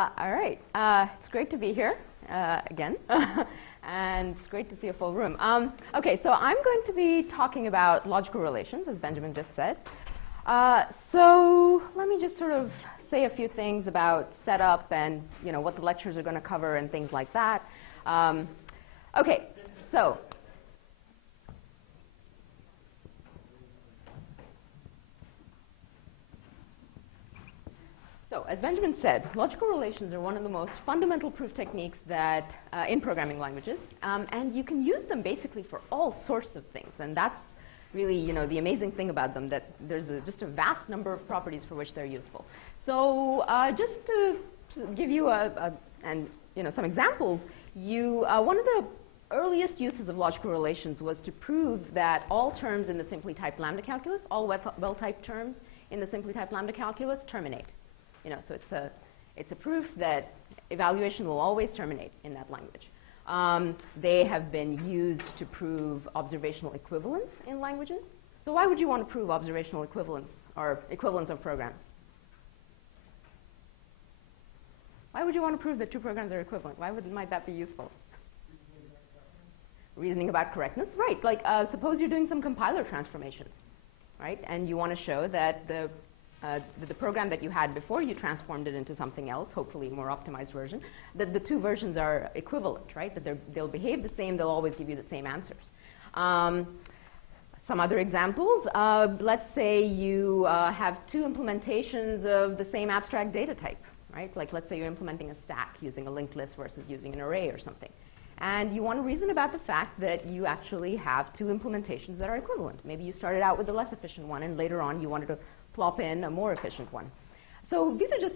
All right. It's great to be here again, and it's great to see a full room. Okay, so I'm going to be talking about logical relations, as Benjamin just said. So let me just sort of say a few things about setup and what the lectures are going to cover and things like that. Okay, so. So, as Benjamin said, logical relations are one of the most fundamental proof techniques that in programming languages, and you can use them basically for all sorts of things. And that's really, the amazing thing about them, that there's just a vast number of properties for which they're useful. So, just to give you some examples, one of the earliest uses of logical relations was to prove that all terms in the simply typed lambda calculus, all well-typed terms in the simply typed lambda calculus, terminate. So it's a proof that evaluation will always terminate in that language. They have been used to prove observational equivalence in languages. So why would you want to prove observational equivalence or equivalence of programs? Why would you want to prove that two programs are equivalent? Might that be useful? Reasoning about correctness, right? Like suppose you're doing some compiler transformations, right? And you want to show that the program that you had before you transformed it into something else, hopefully a more optimized version, that the two versions are equivalent, right? That they'll behave the same, they'll always give you the same answers. Some other examples, let's say you have two implementations of the same abstract data type, right? Like let's say you're implementing a stack using a linked list versus using an array or something. And you want to reason about the fact that you actually have two implementations that are equivalent. Maybe you started out with the less efficient one, and later on you wanted to plop in a more efficient one. So these are just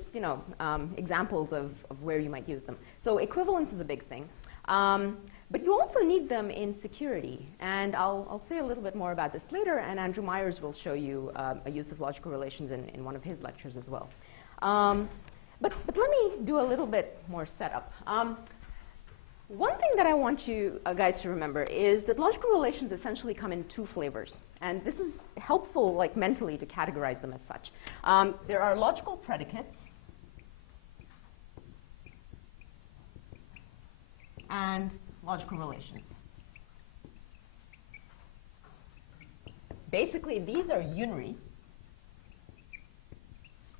examples of where you might use them. So equivalence is a big thing. But you also need them in security. And I'll say a little bit more about this later, and Andrew Myers will show you a use of logical relations in one of his lectures as well. But let me do a little bit more setup. One thing that I want you guys to remember is that logical relations essentially come in two flavors. And this is helpful, like mentally, to categorize them as such. There are logical predicates and logical relations. Basically, these are unary,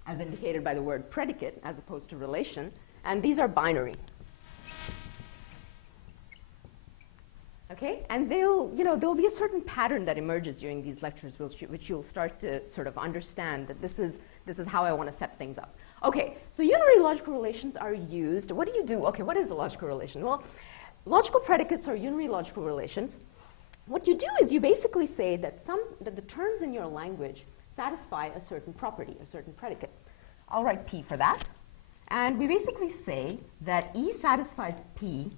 as indicated by the word predicate, as opposed to relation, and these are binary. Okay, and there'll be a certain pattern that emerges during these lectures, which you'll start to sort of understand that this is how I want to set things up. Okay, so unary logical relations are used. What do you do? Okay, what is a logical relation? Well, logical predicates are unary logical relations. What you do is you basically say that the terms in your language satisfy a certain property, a certain predicate. I'll write P for that, and we basically say that E satisfies P,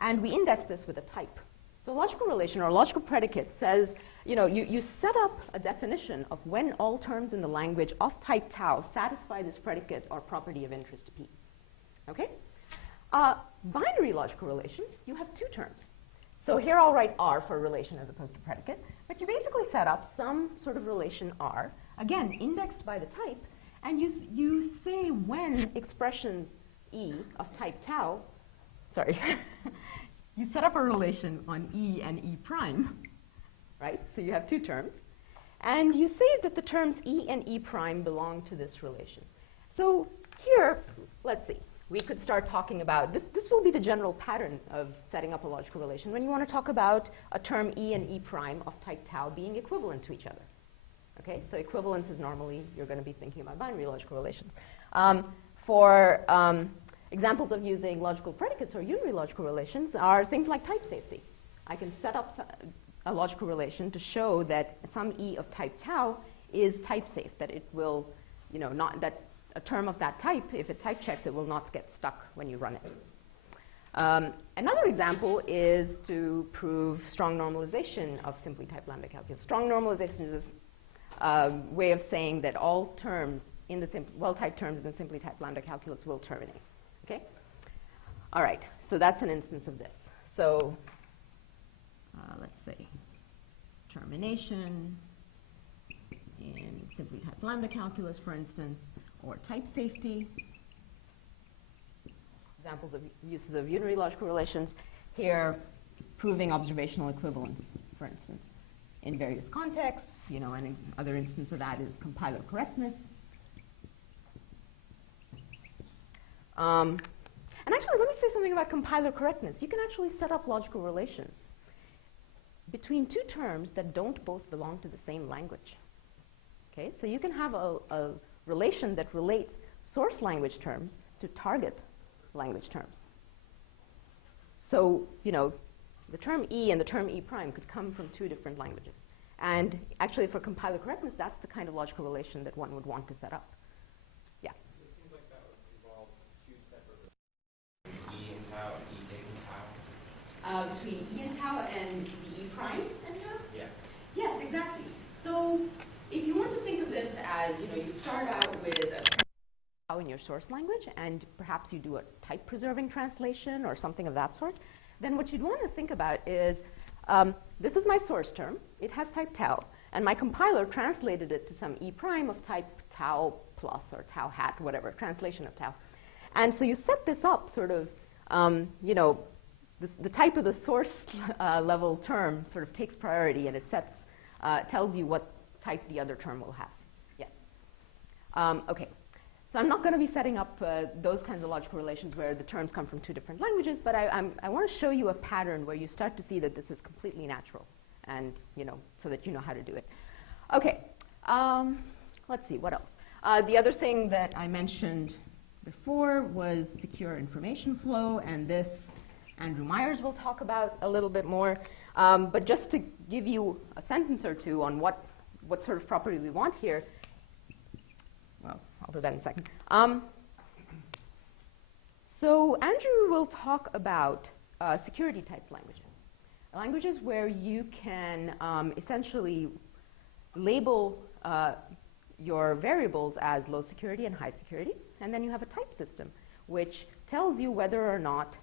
and we index this with a type. So a logical relation or a logical predicate says, you set up a definition of when all terms in the language of type tau satisfy this predicate or property of interest P. Okay? Binary logical relations, you have two terms. So here I'll write R for relation as opposed to predicate, but you basically set up some sort of relation R, again, indexed by the type, and you say when expressions E of type tau, sorry, you set up a relation on E and E prime, right? So you have two terms. And you say that the terms E and E prime belong to this relation. So here, let's see. We could start talking about, this will be the general pattern of setting up a logical relation when you want to talk about a term E and E prime of type tau being equivalent to each other. Okay, so equivalence is normally, you're going to be thinking about binary logical relations. Examples of using logical predicates or unary logical relations are things like type safety. I can set up a logical relation to show that some E of type tau is type safe, that it will, that a term of that type, if it type checks, it will not get stuck when you run it. Another example is to prove strong normalization of simply typed lambda calculus. Strong normalization is a way of saying that all terms in the well-typed terms in the simply typed lambda calculus will terminate. Okay? All right, so that's an instance of this. So let's say termination in simply typed lambda calculus, for instance, or type safety examples of uses of unary logical relations. Here, proving observational equivalence, for instance, in various contexts, and another instance of that is compiler correctness. And actually, let me say something about compiler correctness. You can actually set up logical relations between two terms that don't both belong to the same language. Okay, so you can have a relation that relates source language terms to target language terms. So, the term E and the term E prime could come from two different languages. And actually, for compiler correctness, that's the kind of logical relation that one would want to set up. Yeah? It seems like that would involve two separate relations. E and tau, E taking tau. Between E and tau and the E prime and tau? Yeah. Yes, exactly. So if you want to think of this as, you start out with a tau in your source language, and perhaps you do a type preserving translation or something of that sort, then what you'd want to think about is, this is my source term. It has type tau, and my compiler translated it to some E prime of type tau plus or tau hat, whatever, translation of tau. And so you set this up sort of, the type of the source level term sort of takes priority, and it tells you what type the other term will have. Yes. Okay. So I'm not going to be setting up those kinds of logical relations where the terms come from two different languages, but I want to show you a pattern where you start to see that this is completely natural, and so that you know how to do it. Okay. Let's see, what else? The other thing that I mentioned before was secure information flow, and this Andrew Myers will talk about a little bit more. But just to give you a sentence or two on what sort of property we want here, well, I'll do that in a second. So Andrew will talk about security type languages where you can essentially label your variables as low security and high security, and then you have a type system which tells you whether or not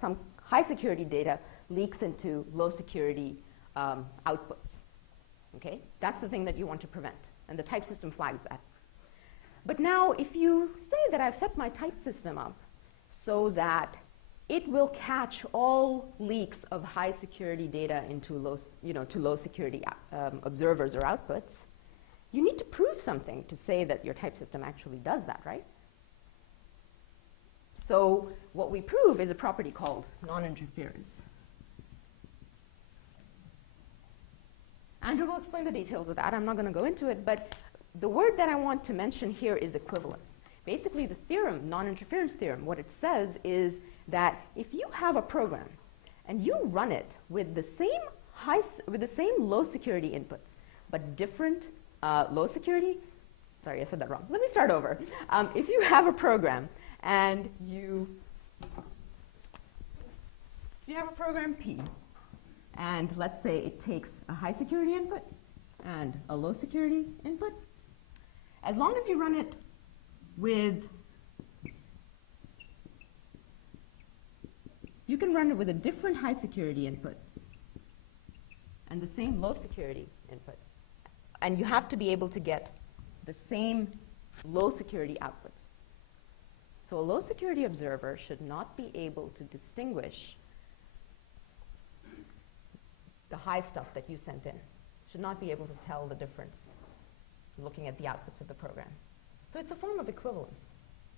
some high security data leaks into low security outputs. Okay, that's the thing that you want to prevent, and the type system flags that. But now, if you say that I've set my type system up so that it will catch all leaks of high security data into low security observers or outputs, you need to prove something to say that your type system actually does that, right? So what we prove is a property called non-interference. Andrew will explain the details of that. I'm not going to go into it, but the word that I want to mention here is equivalence. Basically, the theorem, non-interference theorem, what it says is that if you have a program and you run it with the same low security inputs, but different low security, sorry, I said that wrong. Let me start over. If you have a program and you have a program P, and let's say it takes a high security input and a low security input, as long as you run it with, you can run it with a different high security input and the same low security input, and you have to be able to get the same low security outputs. So a low security observer should not be able to distinguish the high stuff that you sent in, should not be able to tell the difference looking at the outputs of the program. So it's a form of equivalence.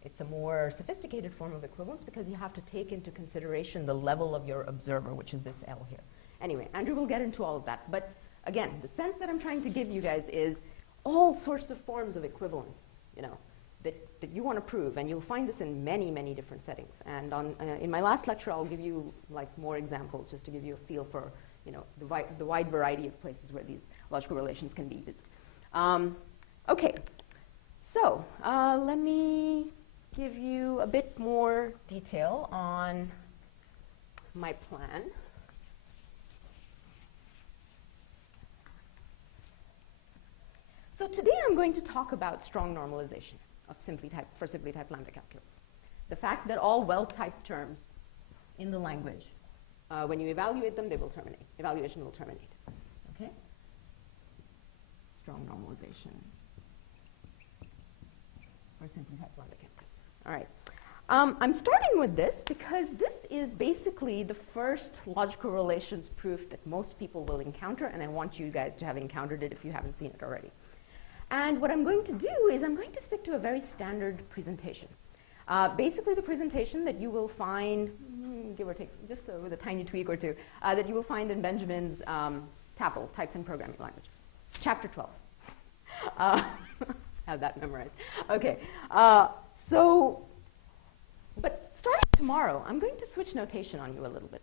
It's a more sophisticated form of equivalence because you have to take into consideration the level of your observer, which is this L here. Anyway, Andrew will get into all of that. But again, the sense that I'm trying to give you guys is all sorts of forms of equivalence, that you want to prove. And you'll find this in many, many different settings. And in my last lecture, I'll give you more examples just to give you a feel for the wide variety of places where these logical relations can be used. Okay, so let me give you a bit more detail on my plan. So today I'm going to talk about strong normalization of simply typed lambda calculus. The fact that all well-typed terms in the language, when you evaluate them, they will terminate. Evaluation will terminate. Okay? Strong normalization for simply typed lambda calculus. All right. I'm starting with this because this is basically the first logical relations proof that most people will encounter, and I want you guys to have encountered it if you haven't seen it already. And what I'm going to do is I'm going to stick to a very standard presentation. Basically the presentation that you will find, give or take, just with a tiny tweak or two, that you will find in Benjamin's TAPL, Types in Programming Languages, Chapter 12. Have that memorized. Okay, but starting tomorrow, I'm going to switch notation on you a little bit.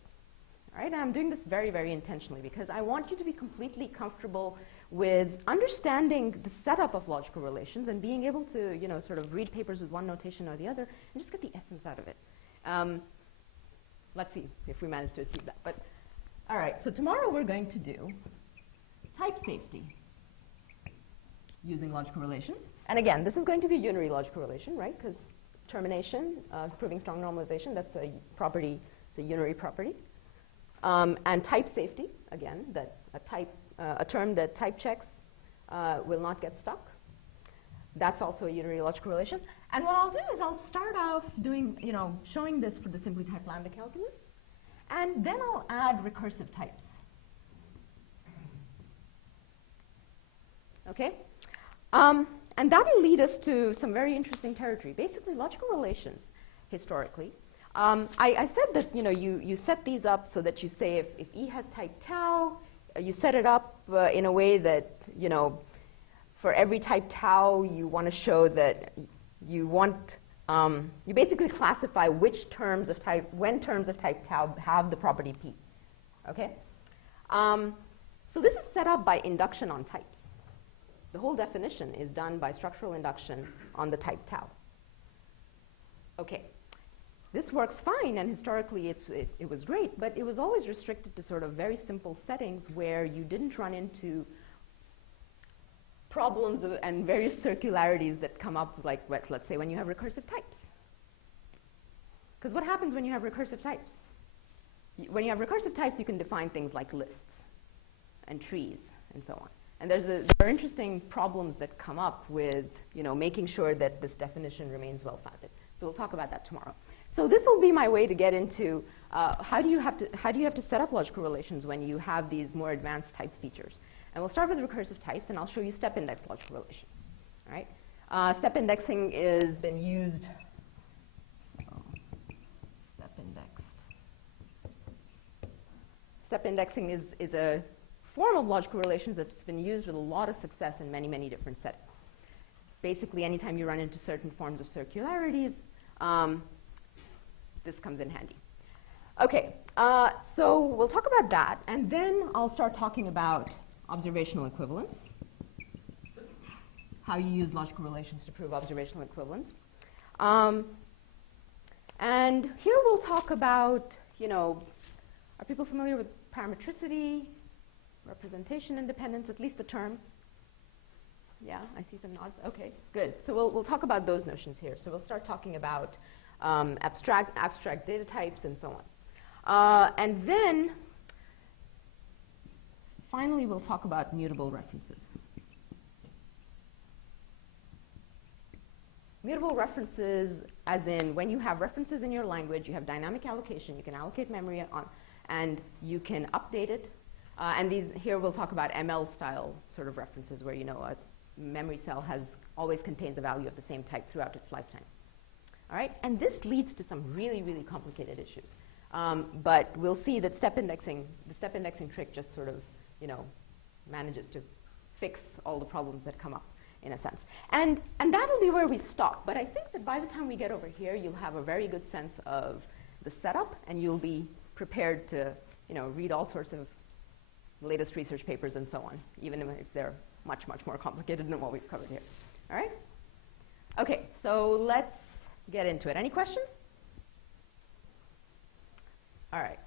All right, and I'm doing this very, very intentionally because I want you to be completely comfortable with understanding the setup of logical relations and being able to, sort of read papers with one notation or the other and just get the essence out of it. Let's see if we manage to achieve that. But all right, so tomorrow we're going to do type safety using logical relations. And again, this is going to be a unary logical relation, right? Because termination, proving strong normalization, that's a property, it's a unary property. And type safety, again, that a term that type checks will not get stuck. That's also a unary logical relation. And what I'll do is I'll start off doing, showing this for the simply typed lambda calculus, and then I'll add recursive types. Okay? And that'll lead us to some very interesting territory. Basically, logical relations, historically. I said that you set these up so that you say if E has type tau, you set it up in a way that for every type tau you want to show that you basically classify which terms of type when terms of type tau have the property P. Okay, so this is set up by induction on types. The whole definition is done by structural induction on the type tau. Okay. This works fine, and historically it was great, but it was always restricted to sort of very simple settings where you didn't run into problems and various circularities that come up, like, let's say, when you have recursive types. Because what happens when you have recursive types? When you have recursive types, you can define things like lists and trees and so on. And there are interesting problems that come up with making sure that this definition remains well-founded. So we'll talk about that tomorrow. So this will be my way to get into how do you have to set up logical relations when you have these more advanced type features. And we'll start with recursive types, and I'll show you step index logical relations. All right? Step indexing has been used. Step indexing is a form of logical relations that's been used with a lot of success in many, many different settings. Basically, anytime you run into certain forms of circularities, this comes in handy. Okay, so we'll talk about that, and then I'll start talking about observational equivalence, how you use logical relations to prove observational equivalence. And here we'll talk about, are people familiar with parametricity, representation independence, at least the terms? Yeah, I see some nods. Okay, good. So we'll talk about those notions here. So we'll start talking about abstract data types and so on. And then, finally, we'll talk about mutable references. Mutable references, as in when you have references in your language, you have dynamic allocation, you can allocate memory on, and you can update it. And here we'll talk about ML-style sort of references where, a memory cell always contains a value of the same type throughout its lifetime. All right? And this leads to some really, really complicated issues. But we'll see that the step indexing trick just sort of, manages to fix all the problems that come up, in a sense. And that'll be where we stop. But I think that by the time we get over here, you'll have a very good sense of the setup, and you'll be prepared to, read all sorts of latest research papers and so on, even if they're much, much more complicated than what we've covered here. All right? Okay, so let's get into it. Any questions? All right.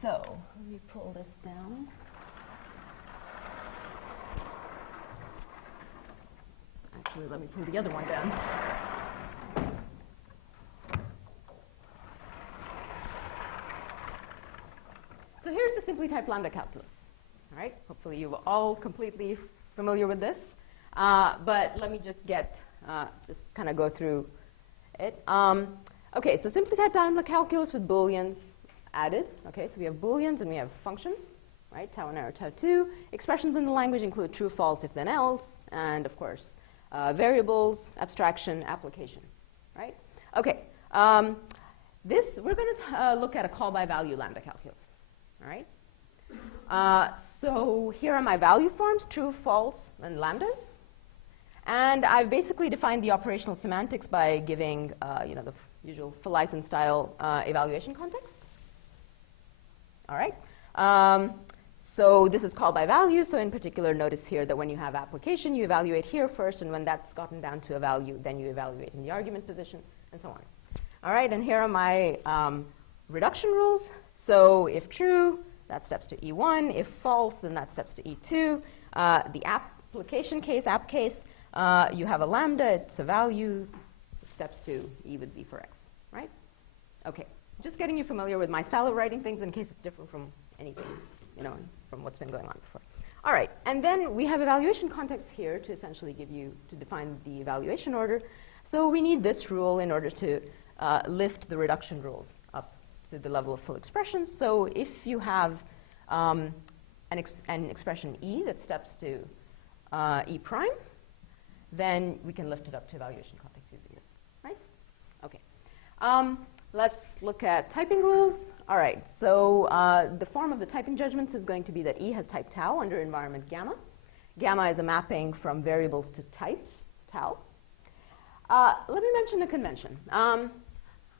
So let me pull this down. Actually, let me pull the other one down. So here's the simply typed lambda calculus. All right? Hopefully you're all completely familiar with this. But let me just kind of go through it. Okay, so simply type down the calculus with booleans added. Okay, so we have booleans and we have functions, right? Tau 1 or tau 2. Expressions in the language include true, false, if then else, and of course variables, abstraction, application, right? Okay, this we're going to look at a call by value lambda calculus, all right? So here are my value forms, true, false, and lambdas. And I've basically defined the operational semantics by giving the usual Felizen style evaluation context. All right. So this is called by value. So in particular, notice here that when you have application, you evaluate here first, and when that's gotten down to a value, then you evaluate in the argument position, and so on. All right, and here are my reduction rules. So if true, that steps to E1. If false, then that steps to E2. The application case, app case, you have a lambda, it's a value, steps to E with B for X, right? Okay, just getting you familiar with my style of writing things in case it's different from anything, from what's been going on before. All right, and then we have evaluation context here to essentially to define the evaluation order. So we need this rule in order to lift the reduction rules up to the level of full expressions. So if you have an expression E that steps to E prime, then we can lift it up to evaluation context using this, right? Okay. Let's look at typing rules. All right, so the form of the typing judgments is going to be that E has type tau under environment gamma. Gamma is a mapping from variables to types, tau. Let me mention a convention. I'm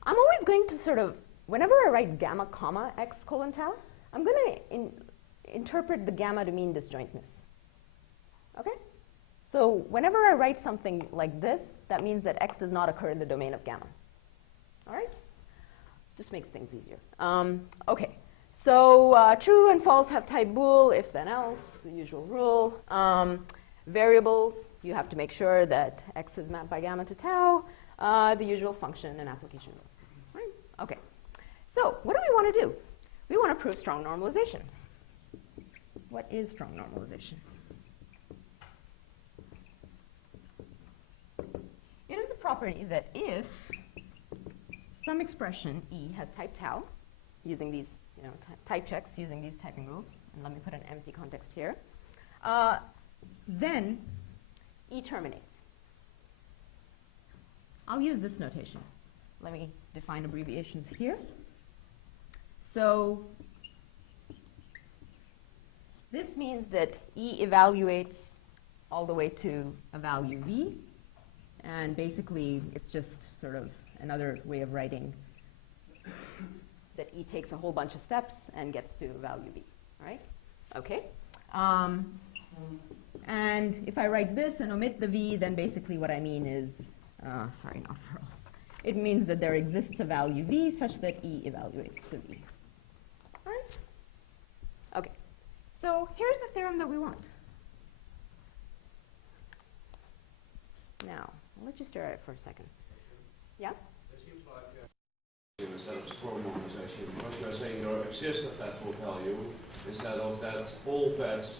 always going to sort of, whenever I write gamma comma x colon tau, I'm going to interpret the gamma to mean disjointness. Okay? So whenever I write something like this, that means that x does not occur in the domain of gamma. All right? Just makes things easier. Okay. So true and false have type bool, if then else, the usual rule. Variables, you have to make sure that x is mapped by gamma to tau, the usual function and application rule. Right? Okay. So what do we want to do? We want to prove strong normalization. What is strong normalization? It is the property that if some expression E has type tau, using these type checks, using these typing rules, and let me put an empty context here, then E terminates. I'll use this notation. Let me define abbreviations here. So this means that E evaluates all the way to a value V, and basically it's just sort of another way of writing that E takes a whole bunch of steps and gets to value V, right? Okay. And if I write this and omit the V, then basically what I mean is, sorry, not for all. It means that there exists a value V such that E evaluates to V. All right? Okay. So here's the theorem that we want. Now, I'll let you stare at it for a second. Yeah? It seems like instead of strong normalization, because you are saying there exists a pathful value instead of that all paths.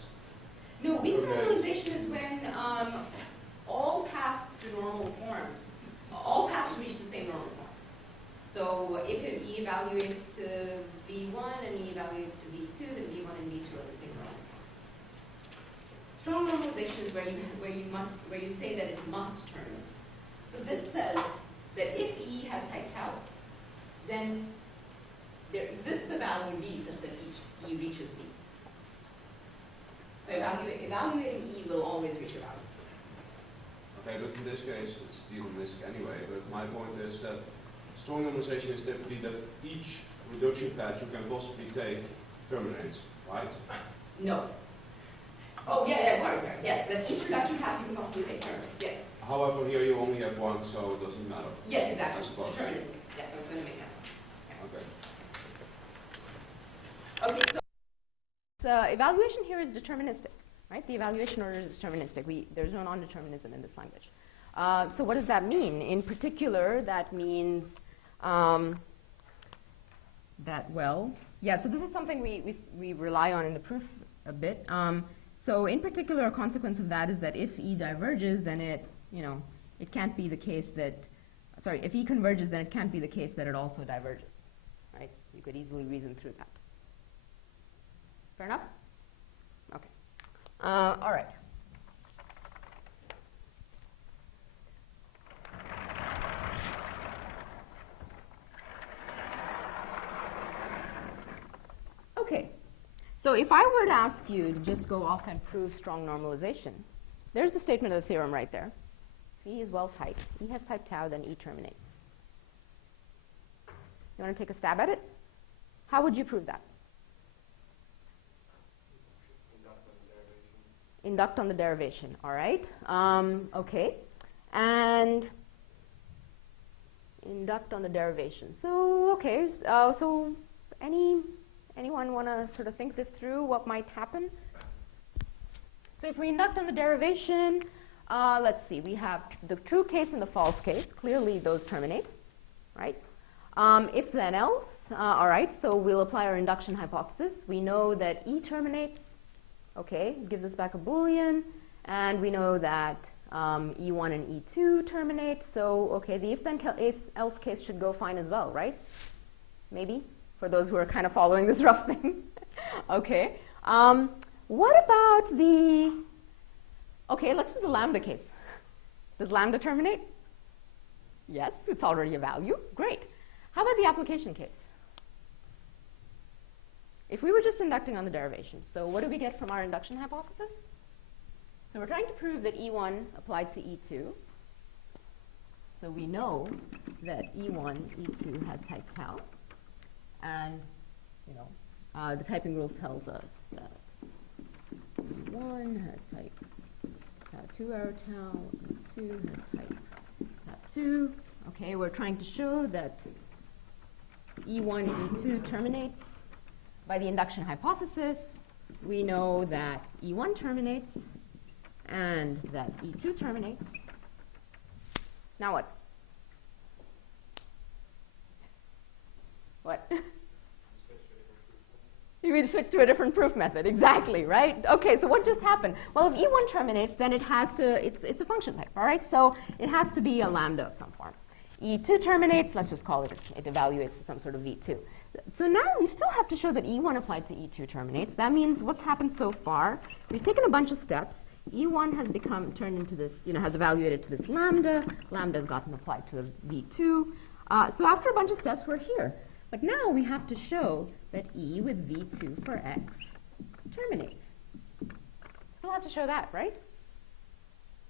No, weak normalization is when all paths to normal forms, all paths reach the same normal form. So if E evaluates to V1 and E evaluates to V2, then V1 and V2 are the same normal form. Strong normalization is where you say that it must terminate. So this says that if E has type tau, then there exists a value V such that each E reaches V. So evaluating E will always reach a value. Okay, but in this case, it's deterministic anyway. But my point is that strong normalization is typically that each reduction path you can possibly take terminates, right? No. Oh, yeah, sorry. Yes, that each reduction path you can possibly take terminates, yes. However, here you only have one, so it doesn't matter. Yes, exactly. Deterministic. Yes, I was going to make that. Okay. Okay, so evaluation here is deterministic, right? The evaluation order is deterministic. There's no non-determinism in this language. So what does that mean? In particular, that means that, well, yeah, so this is something we rely on in the proof a bit. So in particular, a consequence of that is that if E diverges, then it can't be the case that sorry, if E converges, then it can't be the case that it also diverges, right? You could easily reason through that. Fair enough? Okay. All right. Okay. So if I were to ask you to just go off and prove strong normalization, there's the statement of the theorem right there. If E is well typed, E has type tau, then E terminates. You want to take a stab at it? How would you prove that? Induct on the derivation. All right. Okay. And induct on the derivation. So, okay. So anyone want to sort of think this through, what might happen? So if we induct on the derivation, let's see. We have the true case and the false case. Clearly, those terminate, right? If then else, all right, so we'll apply our induction hypothesis. We know that E terminates, okay, gives us back a Boolean, and we know that E1 and E2 terminate, so, okay, the if then else case should go fine as well, right? Maybe, for those who are kind of following this rough thing. Okay, what about the, okay, let's do the lambda case. Does lambda terminate? Yes, it's already a value, great. How about the application case? If we were just inducting on the derivation, so what do we get from our induction hypothesis? So we're trying to prove that E1 applied to E2. So we know that E1, E2 has type tau. And, you know, the typing rule tells us that E1 has type tau2 arrow tau, E2 has type tau2. Okay, we're trying to show that E1, E2 terminates. By the induction hypothesis, we know that E1 terminates and that E2 terminates. Now what? What? You mean switch to a different proof method, exactly, right? Okay, so what just happened? Well, if E1 terminates, then it has to, it's a function type, all right? So it has to be a lambda of some form. E2 terminates, let's just call it, it evaluates to some sort of V2. So now we still have to show that E1 applied to E2 terminates. That means what's happened so far, we've taken a bunch of steps. E1 has become turned into this, you know, has evaluated to this lambda. Lambda has gotten applied to a V2. So after a bunch of steps, we're here. But now we have to show that E with V2 for X terminates. We'll have to show that, right?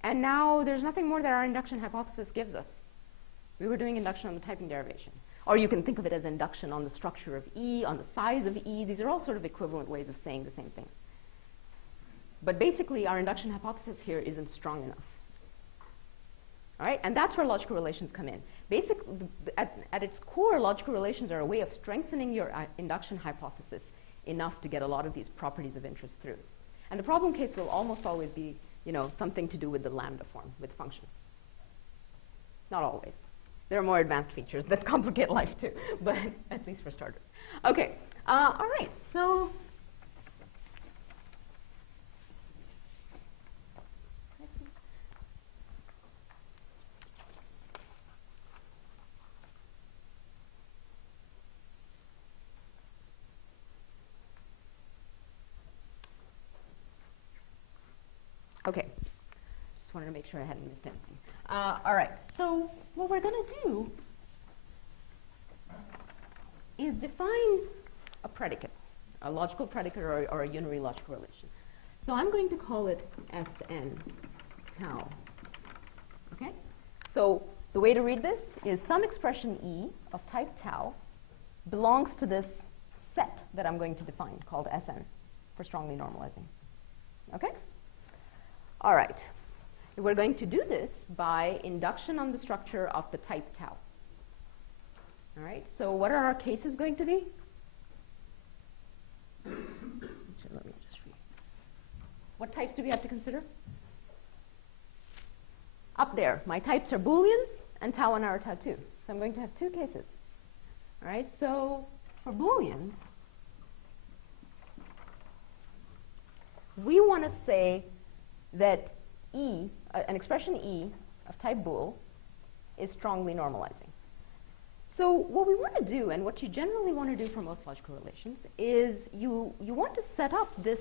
And now there's nothing more that our induction hypothesis gives us. We were doing induction on the typing derivation. Or you can think of it as induction on the structure of E, on the size of E. These are all sort of equivalent ways of saying the same thing. But basically, our induction hypothesis here isn't strong enough. All right? And that's where logical relations come in. At its core, logical relations are a way of strengthening your induction hypothesis enough to get a lot of these properties of interest through. And the problem case will almost always be, you know, something to do with the lambda form, with functions. Not always. There are more advanced features that complicate life too, but at least for starters. Okay, all right, so okay, just wanted to make sure I hadn't missed anything. All right, so what we're going to do is define a predicate, a logical predicate or a unary logical relation. So I'm going to call it Sn tau. Okay? So the way to read this is some expression E of type tau belongs to this set that I'm going to define called Sn for strongly normalizing. Okay? All right. We're going to do this by induction on the structure of the type tau. All right, so what are our cases going to be? Actually, let me just read. What types do we have to consider? Up there, my types are Booleans and tau 1 or tau 2. So I'm going to have two cases. All right, so for Booleans, we want to say that E, an expression E of type bool, is strongly normalizing. So what we want to do, and what you generally want to do for most logical relations, is you want to set up this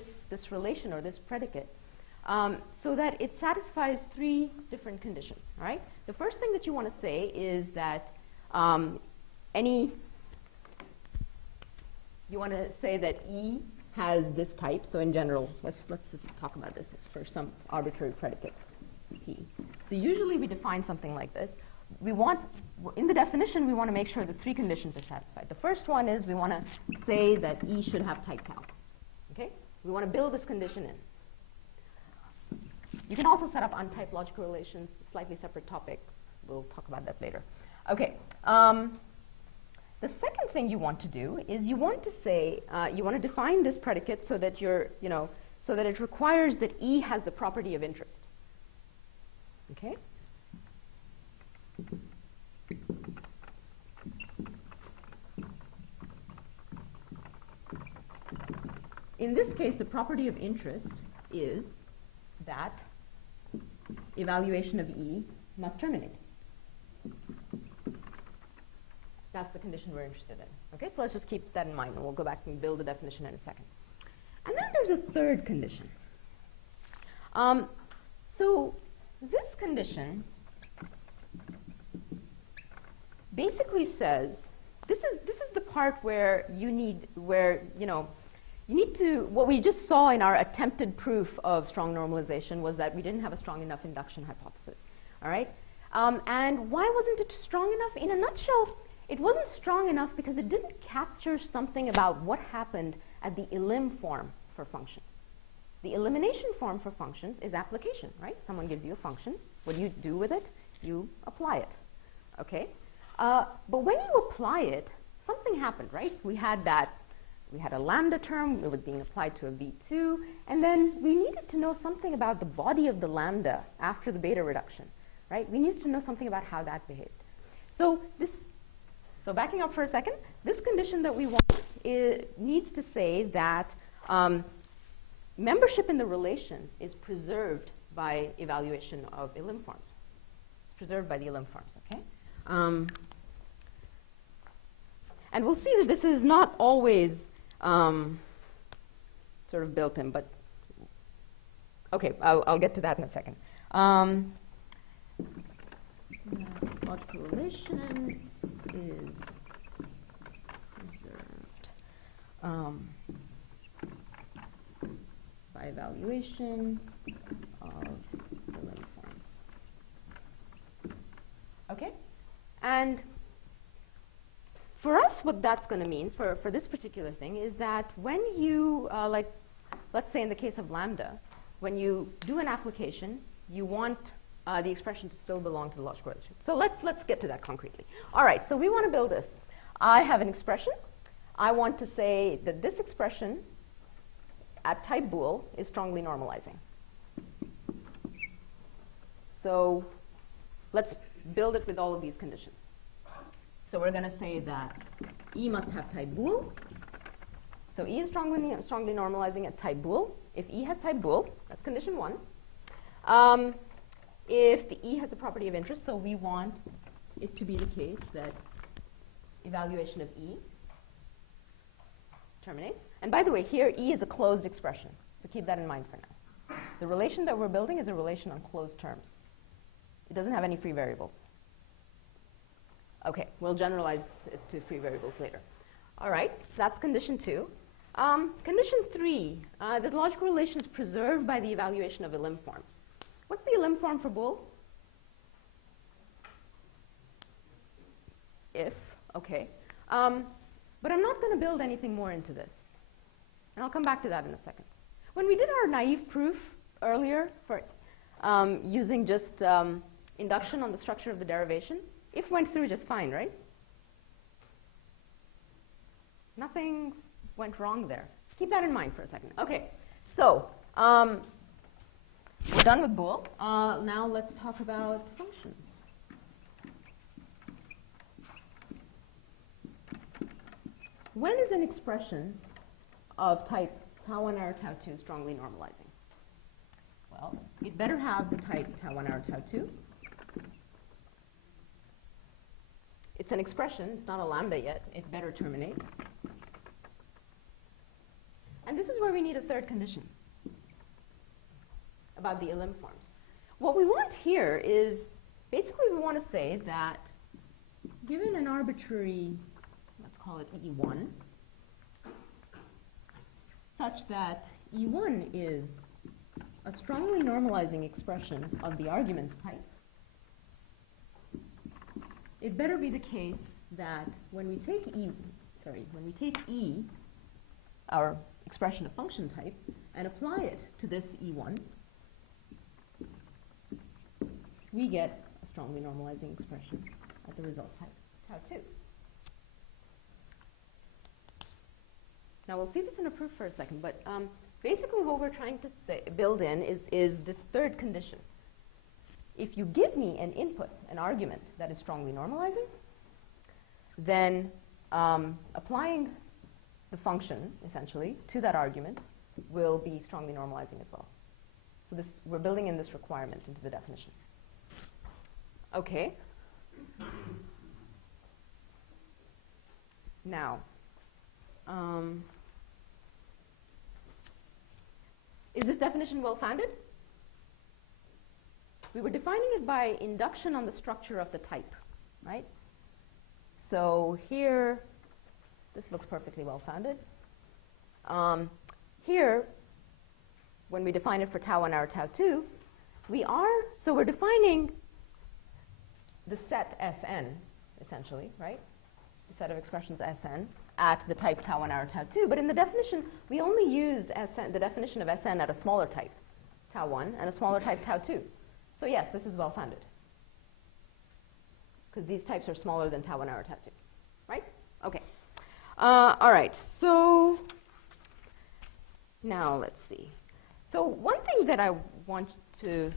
relation or this predicate so that it satisfies three different conditions. All right? The first thing that you want to say is that you want to say that E has this type. So in general, let's just talk about this for some arbitrary predicate P. So usually we define something like this. We want, in the definition, we want to make sure that three conditions are satisfied. The first one is we want to say that E should have type tau. Okay? We want to build this condition in. You can also set up untyped logical relations, slightly separate topic. We'll talk about that later. Okay. The second thing you want to do is you want to say, you want to define this predicate so that so that it requires that E has the property of interest. Okay? In this case, the property of interest is that evaluation of E must terminate. That's the condition we're interested in. Okay, so let's just keep that in mind, and we'll go back and build the definition in a second. And then there's a third condition. So this condition basically says, this is the part where you need to, what we just saw in our attempted proof of strong normalization was that we didn't have a strong enough induction hypothesis. All right? And why wasn't it strong enough? In a nutshell, it wasn't strong enough because it didn't capture something about what happened at the elim form for functions. The elimination form for functions is application, right? Someone gives you a function. What do you do with it? You apply it. Okay? But when you apply it, something happened, right? We had a lambda term. It was being applied to a V2. And then we needed to know something about the body of the lambda after the beta reduction, right? We needed to know something about how that behaved. So backing up for a second, this condition that we want needs to say that membership in the relation is preserved by evaluation of elim forms. It's preserved by the elim forms, okay? And we'll see that this is not always sort of built in, but okay, I'll get to that in a second. Logical relation is preserved by evaluation of elim forms. Okay? And for us, what that's going to mean for this particular thing is that when you, let's say in the case of lambda, when you do an application, you want the expression to still belong to the logical relation. So let's get to that concretely. All right, so we want to build this. I have an expression. I want to say that this expression at type bool is strongly normalizing. So let's build it with all of these conditions. So we're going to say that E must have type bool. So E is strongly normalizing at type bool. If E has type bool, that's condition one. If the E has the property of interest, so we want it to be the case that evaluation of E terminates. And by the way, here E is a closed expression, so keep that in mind for now. The relation that we're building is a relation on closed terms. It doesn't have any free variables. Okay, we'll generalize it to free variables later. All right, so that's condition two. Condition three, the logical relation is preserved by the evaluation of elim forms. What's the elim form for bool? If, okay. But I'm not going to build anything more into this. And I'll come back to that in a second. When we did our naive proof earlier for using just induction on the structure of the derivation, if went through just fine, right? Nothing went wrong there. Keep that in mind for a second. Okay, so we're done with bool. Now let's talk about functions. When is an expression of type tau1 or tau2 strongly normalizing? Well, it better have the type tau1 or tau2. it's an expression, it's not a lambda yet, it better terminate. And this is where we need a third condition about the elim forms. What we want here is, basically we want to say that given an arbitrary, let's call it E1, such that E1 is a strongly normalizing expression of the argument type, it better be the case that when we take E, our expression of function type, and apply it to this E1, we get a strongly normalizing expression at the result type, tau2. Now we'll see this in a proof for a second, but basically what we're trying to build in is this third condition. If you give me an input, an argument that is strongly normalizing, then applying the function, essentially, to that argument will be strongly normalizing as well. So this, we're building in this requirement into the definition. Okay. Now, is this definition well-founded? We were defining it by induction on the structure of the type, right? So here, this looks perfectly well-founded. Here, when we define it for tau1 or tau2, we're defining the set Sn, essentially, right? The set of expressions Sn at the type tau1 or tau2. But in the definition, we only use Sn, the definition of Sn at a smaller type, tau1, and a smaller type, tau2. So yes, this is well-founded, because these types are smaller than tau1 or tau2, right? Okay. All right. So now let's see. So one thing that I want to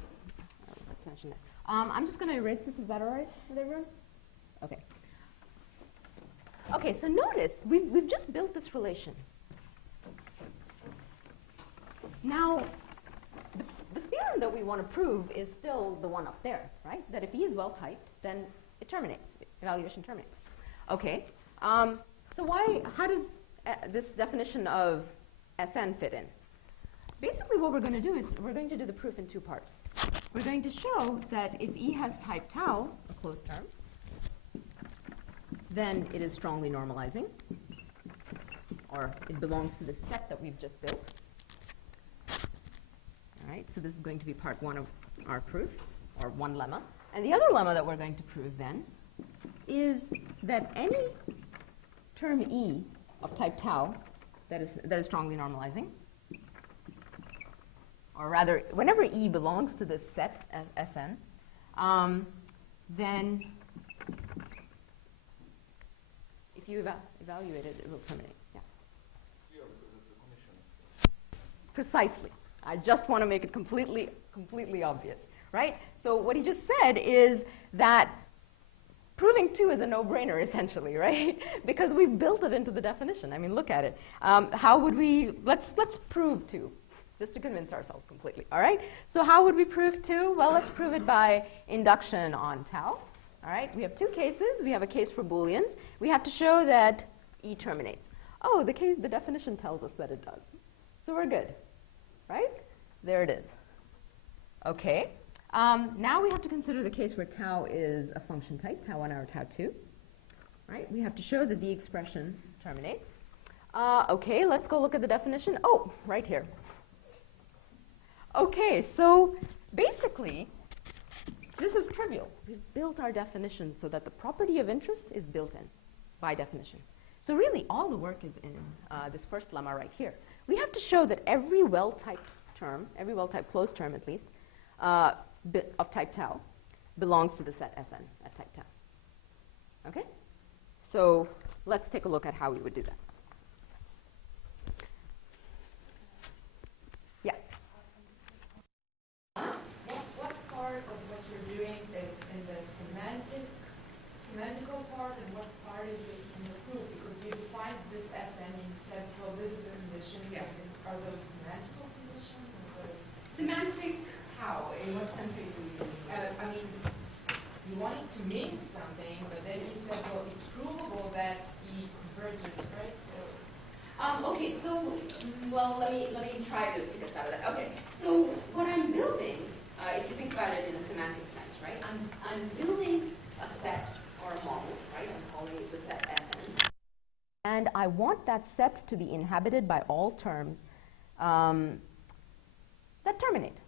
let's mention that. I'm just going to erase this. Is that all right with everyone? Okay. Okay. So notice we've just built this relation. Now, the theorem that we want to prove is still the one up there, right? That if E is well-typed, then it terminates. The evaluation terminates. Okay. So how does this definition of Sn fit in? Basically, what we're going to do is we're going to do the proof in two parts. We're going to show that if E has type tau, a closed term, then it is strongly normalizing, or it belongs to the set that we've just built. All right, so this is going to be part one of our proof, or one lemma. And the other lemma that we're going to prove then is that any term E of type tau that is strongly normalizing, or rather, whenever E belongs to this set Sn, then if you evaluate it, it will terminate. Yeah. Yeah, because it's a condition. Precisely. I just want to make it completely obvious, right? So what he just said is that proving 2 is a no-brainer, essentially, right? Because we've built it into the definition. I mean, look at it. How would we, let's prove 2, just to convince ourselves completely, all right? So how would we prove 2? Well, let's prove it by induction on tau, all right? We have two cases. We have a case for Booleans. We have to show that E terminates. Oh, the definition tells us that it does. So we're good. Right? There it is. Okay. Now we have to consider the case where tau is a function type, tau1 or tau2. Right? We have to show that the expression terminates. Okay, let's go look at the definition. Oh, right here. Okay, so basically, this is trivial. We've built our definition so that the property of interest is built in by definition. So really, all the work is in this first lemma right here. We have to show that every well-typed term, every well-typed closed term at least, of type tau belongs to the set Sn at type tau. Okay? So let's take a look at how we would do that. Yeah? What part of what you're doing is in the semantical part, and what part is it in the proof? Because you defined this Sn and you said, well, this is the condition. Yeah. Are those semantical conditions? Or what is Semantic how? In what sense are you using? I mean, you wanted to mean something, but then you said, well, well, let me try to get us out of that. Okay, so what I'm building, if you think about it in a semantic sense, right? I'm building a set or a model, right? I'm calling it the set Sn. And I want that set to be inhabited by all terms that terminate,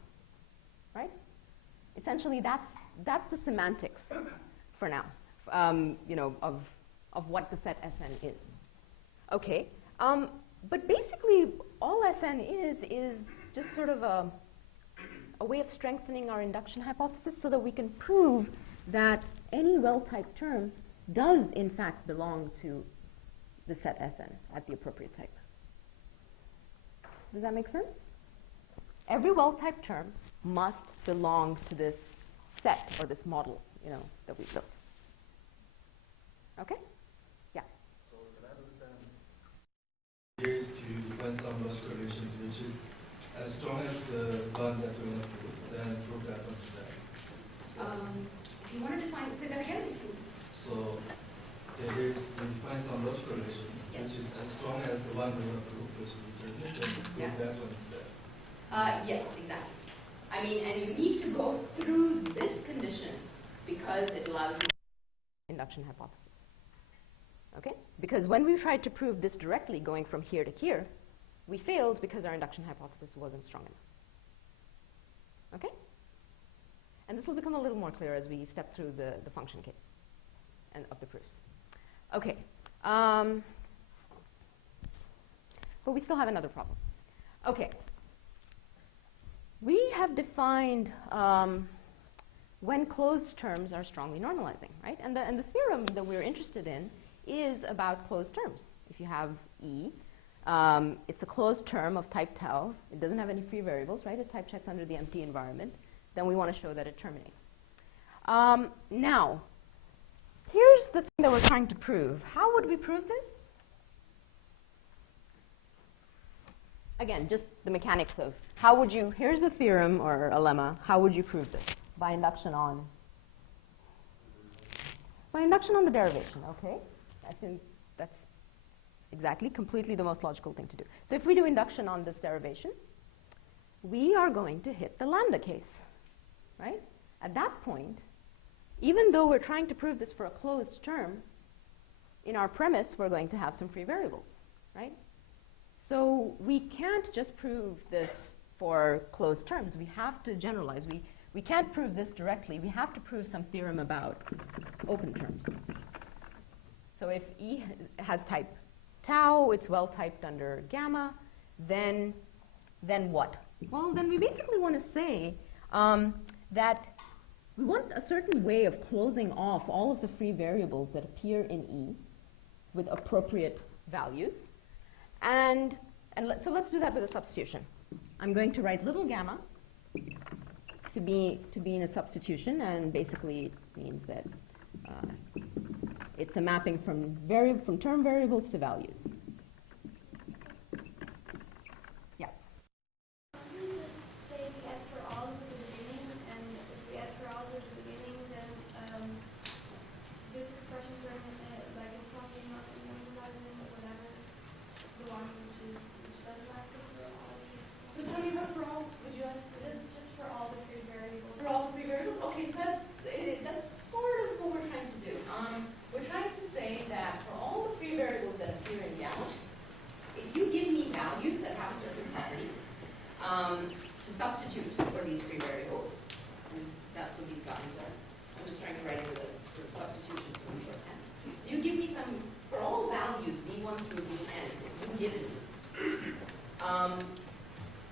right? Essentially, that's the semantics for now, you know, of what the set Sn is. Okay, but basically, all Sn is just sort of a way of strengthening our induction hypothesis so that we can prove that any well-typed term does, in fact, belong to the set Sn at the appropriate type. Does that make sense? Every well-typed term must belong to this set or this model, you know, that we built. Okay? Yeah. So can I understand? Is to find some logical relations which is as strong as the one that we want to prove, then prove that one instead. If you want to define, say that again. So there is to find some logical relations which is as strong as the one we want to prove, which is determinate, then prove that one instead. Yes, exactly. I mean, and you need to go through this condition because it allows you induction hypothesis. Okay? Because when we tried to prove this directly, going from here to here, we failed because our induction hypothesis wasn't strong enough. Okay? And this will become a little more clear as we step through the function case and of the proofs. Okay. But we still have another problem. Okay. We have defined when closed terms are strongly normalizing, right? And the theorem that we're interested in is about closed terms. If you have E, it's a closed term of type tau. It doesn't have any free variables, right? It type checks under the empty environment. Then we want to show that it terminates. Now, here's the thing that we're trying to prove. How would we prove this? Again, just the mechanics of how would you, here's a theorem or a lemma, how would you prove this? By induction on? By induction on the derivation, okay. I think that's exactly, completely the most logical thing to do. So if we do induction on this derivation, we are going to hit the lambda case, right? At that point, even though we're trying to prove this for a closed term, in our premise, we're going to have some free variables, right? So we can't just prove this for closed terms. We have to generalize. We can't prove this directly. We have to prove some theorem about open terms. So if E has type tau, it's well typed under gamma, then what? Well, then we basically want to say that we want a certain way of closing off all of the free variables that appear in E with appropriate values. So let's do that with a substitution. I'm going to write little gamma to be in a substitution, and basically it means that it's a mapping from term variables to values. Yeah. Can you just say we add for all at the beginning, and if we add for all at the beginning, then this expression term, like it's talking about normalizing or whatever, the one which doesn't have the for all. So tell me what for all would you ask? Just for all the free variables. For all the free variables? Okay, so that's sort of what we're trying to do. We're trying to say that for all the free variables that appear in gamma, if you give me values that have a certain property to substitute for these free variables, and that's what these values are. I'm just trying to write it with a sort of substitution from shorthand. You give me some, for all values, v1 through vn, you can give it to me.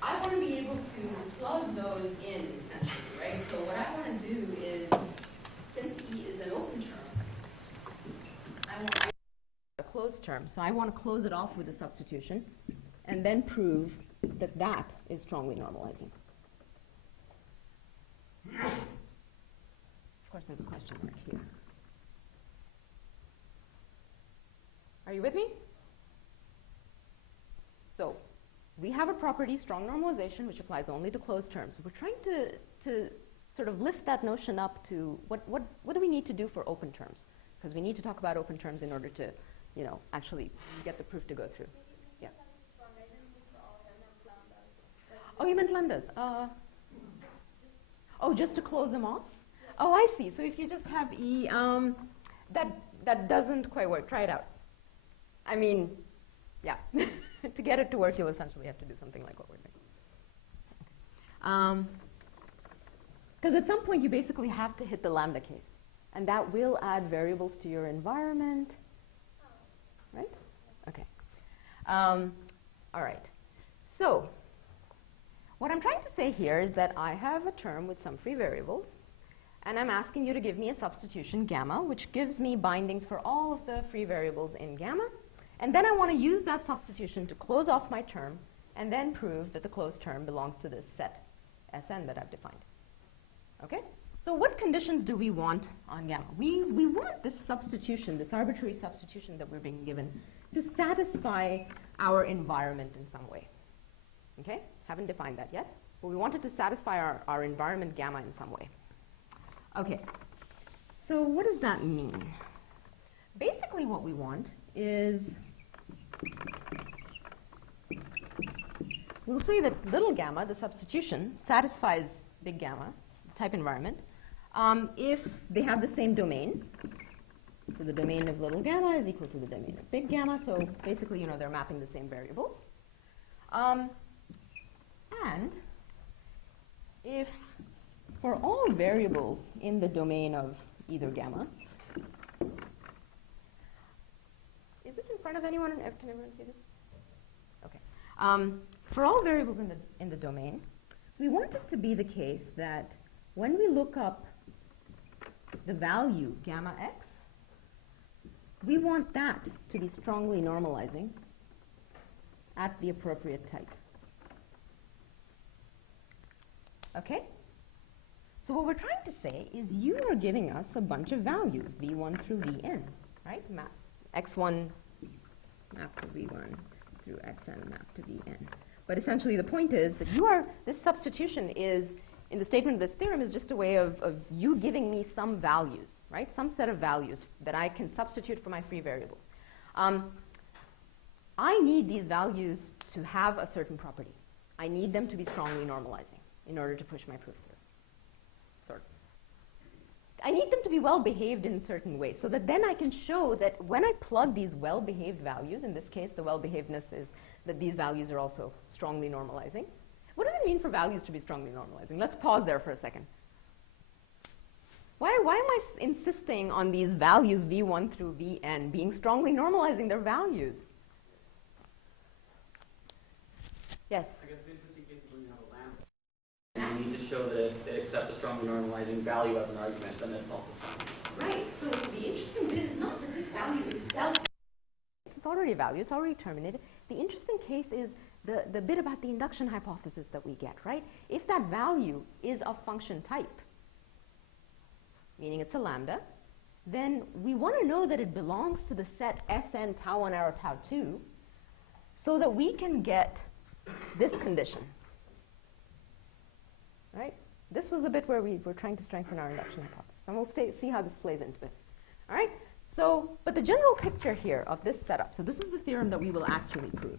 I want to be able to plug those in, essentially, right? So what I want to do is, since E is an open term, I want a closed term. So I want to close it off with a substitution and then prove that that is strongly normalizing. Of course, there's a question mark here. Are you with me? So we have a property, strong normalization, which applies only to closed terms. We're trying to sort of lift that notion up to what do we need to do for open terms? Because we need to talk about open terms in order to, you know, actually get the proof to go through. Yeah. Strong. I didn't mean for all Oh, you meant lambdas. Oh, just to close them off? Oh, I see. So if you just have E, that doesn't quite work. Try it out. I mean, yeah. To get it to work, you'll essentially have to do something like what we're doing. Because at some point, you basically have to hit the lambda case. And that will add variables to your environment. Right? Okay. All right. So what I'm trying to say here is that I have a term with some free variables, and I'm asking you to give me a substitution gamma, which gives me bindings for all of the free variables in gamma. And then I want to use that substitution to close off my term and then prove that the closed term belongs to this set Sn that I've defined. Okay? So what conditions do we want on gamma? We want this substitution, this arbitrary substitution that we're being given, to satisfy our environment in some way. Okay? Haven't defined that yet, but we want it to satisfy our environment gamma in some way. Okay. So what does that mean? Basically what we want is, we'll say that little gamma, the substitution, satisfies big gamma, type environment, if they have the same domain. So the domain of little gamma is equal to the domain of big gamma. So basically, you know, they're mapping the same variables. And if for all variables in the domain of either gamma, is this in front of anyone? Can everyone see this? Okay. For all variables in the domain, we want it to be the case that when we look up the value gamma x, we want that to be strongly normalizing at the appropriate type. Okay? So what we're trying to say is you are giving us a bunch of values, v1 through vn, right? Map x1 map to v1 through xn map to vn. But essentially the point is that this substitution is, in the statement of this theorem, is just a way of you giving me some values, right? Some set of values that I can substitute for my free variables. I need these values to have a certain property. I need them to be strongly normalizing in order to push my proof through. Sort of. I need them to be well-behaved in certain ways so that then I can show that when I plug these well-behaved values, in this case the well-behavedness is that these values are also strongly normalizing. What does it mean for values to be strongly normalizing? Let's pause there for a second. Why am I insisting on these values v1 through vn being strongly normalizing their values? Yes? I guess the interesting case is when you have a lambda. And you need to show that it accepts a strongly normalizing value as an argument, then it's also fine. Right. So the interesting bit is not that this value itself, it's already a value, it's already terminated. The interesting case is the bit about the induction hypothesis that we get, right? If that value is of function type, meaning it's a lambda, then we want to know that it belongs to the set Sn tau 1 arrow tau 2 so that we can get this condition, right? This was the bit where we were trying to strengthen our induction hypothesis, and we'll see how this plays into it. All right? So, but the general picture here of this setup, so this is the theorem that we will actually prove,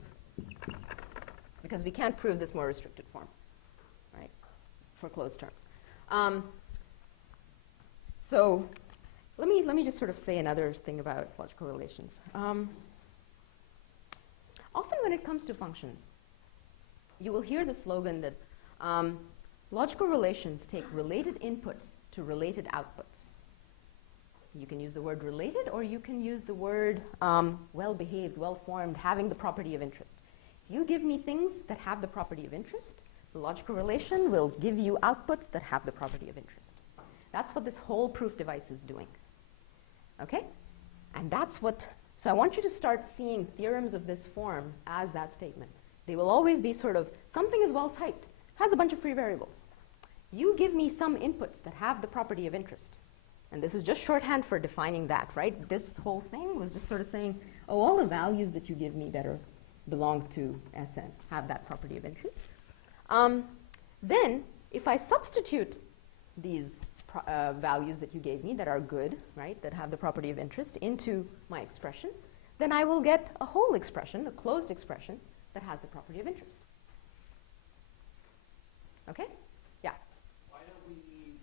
because we can't prove this more restricted form, right, for closed terms. So let me just sort of say another thing about logical relations. Often when it comes to functions, you will hear the slogan that logical relations take related inputs to related outputs. You can use the word related, or you can use the word well-behaved, well-formed, having the property of interest. If you give me things that have the property of interest, the logical relation will give you outputs that have the property of interest. That's what this whole proof device is doing. Okay? And that's what, so I want you to start seeing theorems of this form as that statement. They will always be sort of, something is well typed, has a bunch of free variables. You give me some inputs that have the property of interest. And this is just shorthand for defining that, right? This whole thing was just sort of saying, oh, all the values that you give me that belong to Sn have that property of interest. Then, if I substitute these values that you gave me that are good, right, that have the property of interest into my expression, then I will get a whole expression, a closed expression, that has the property of interest. Okay? Yeah. Why don't we need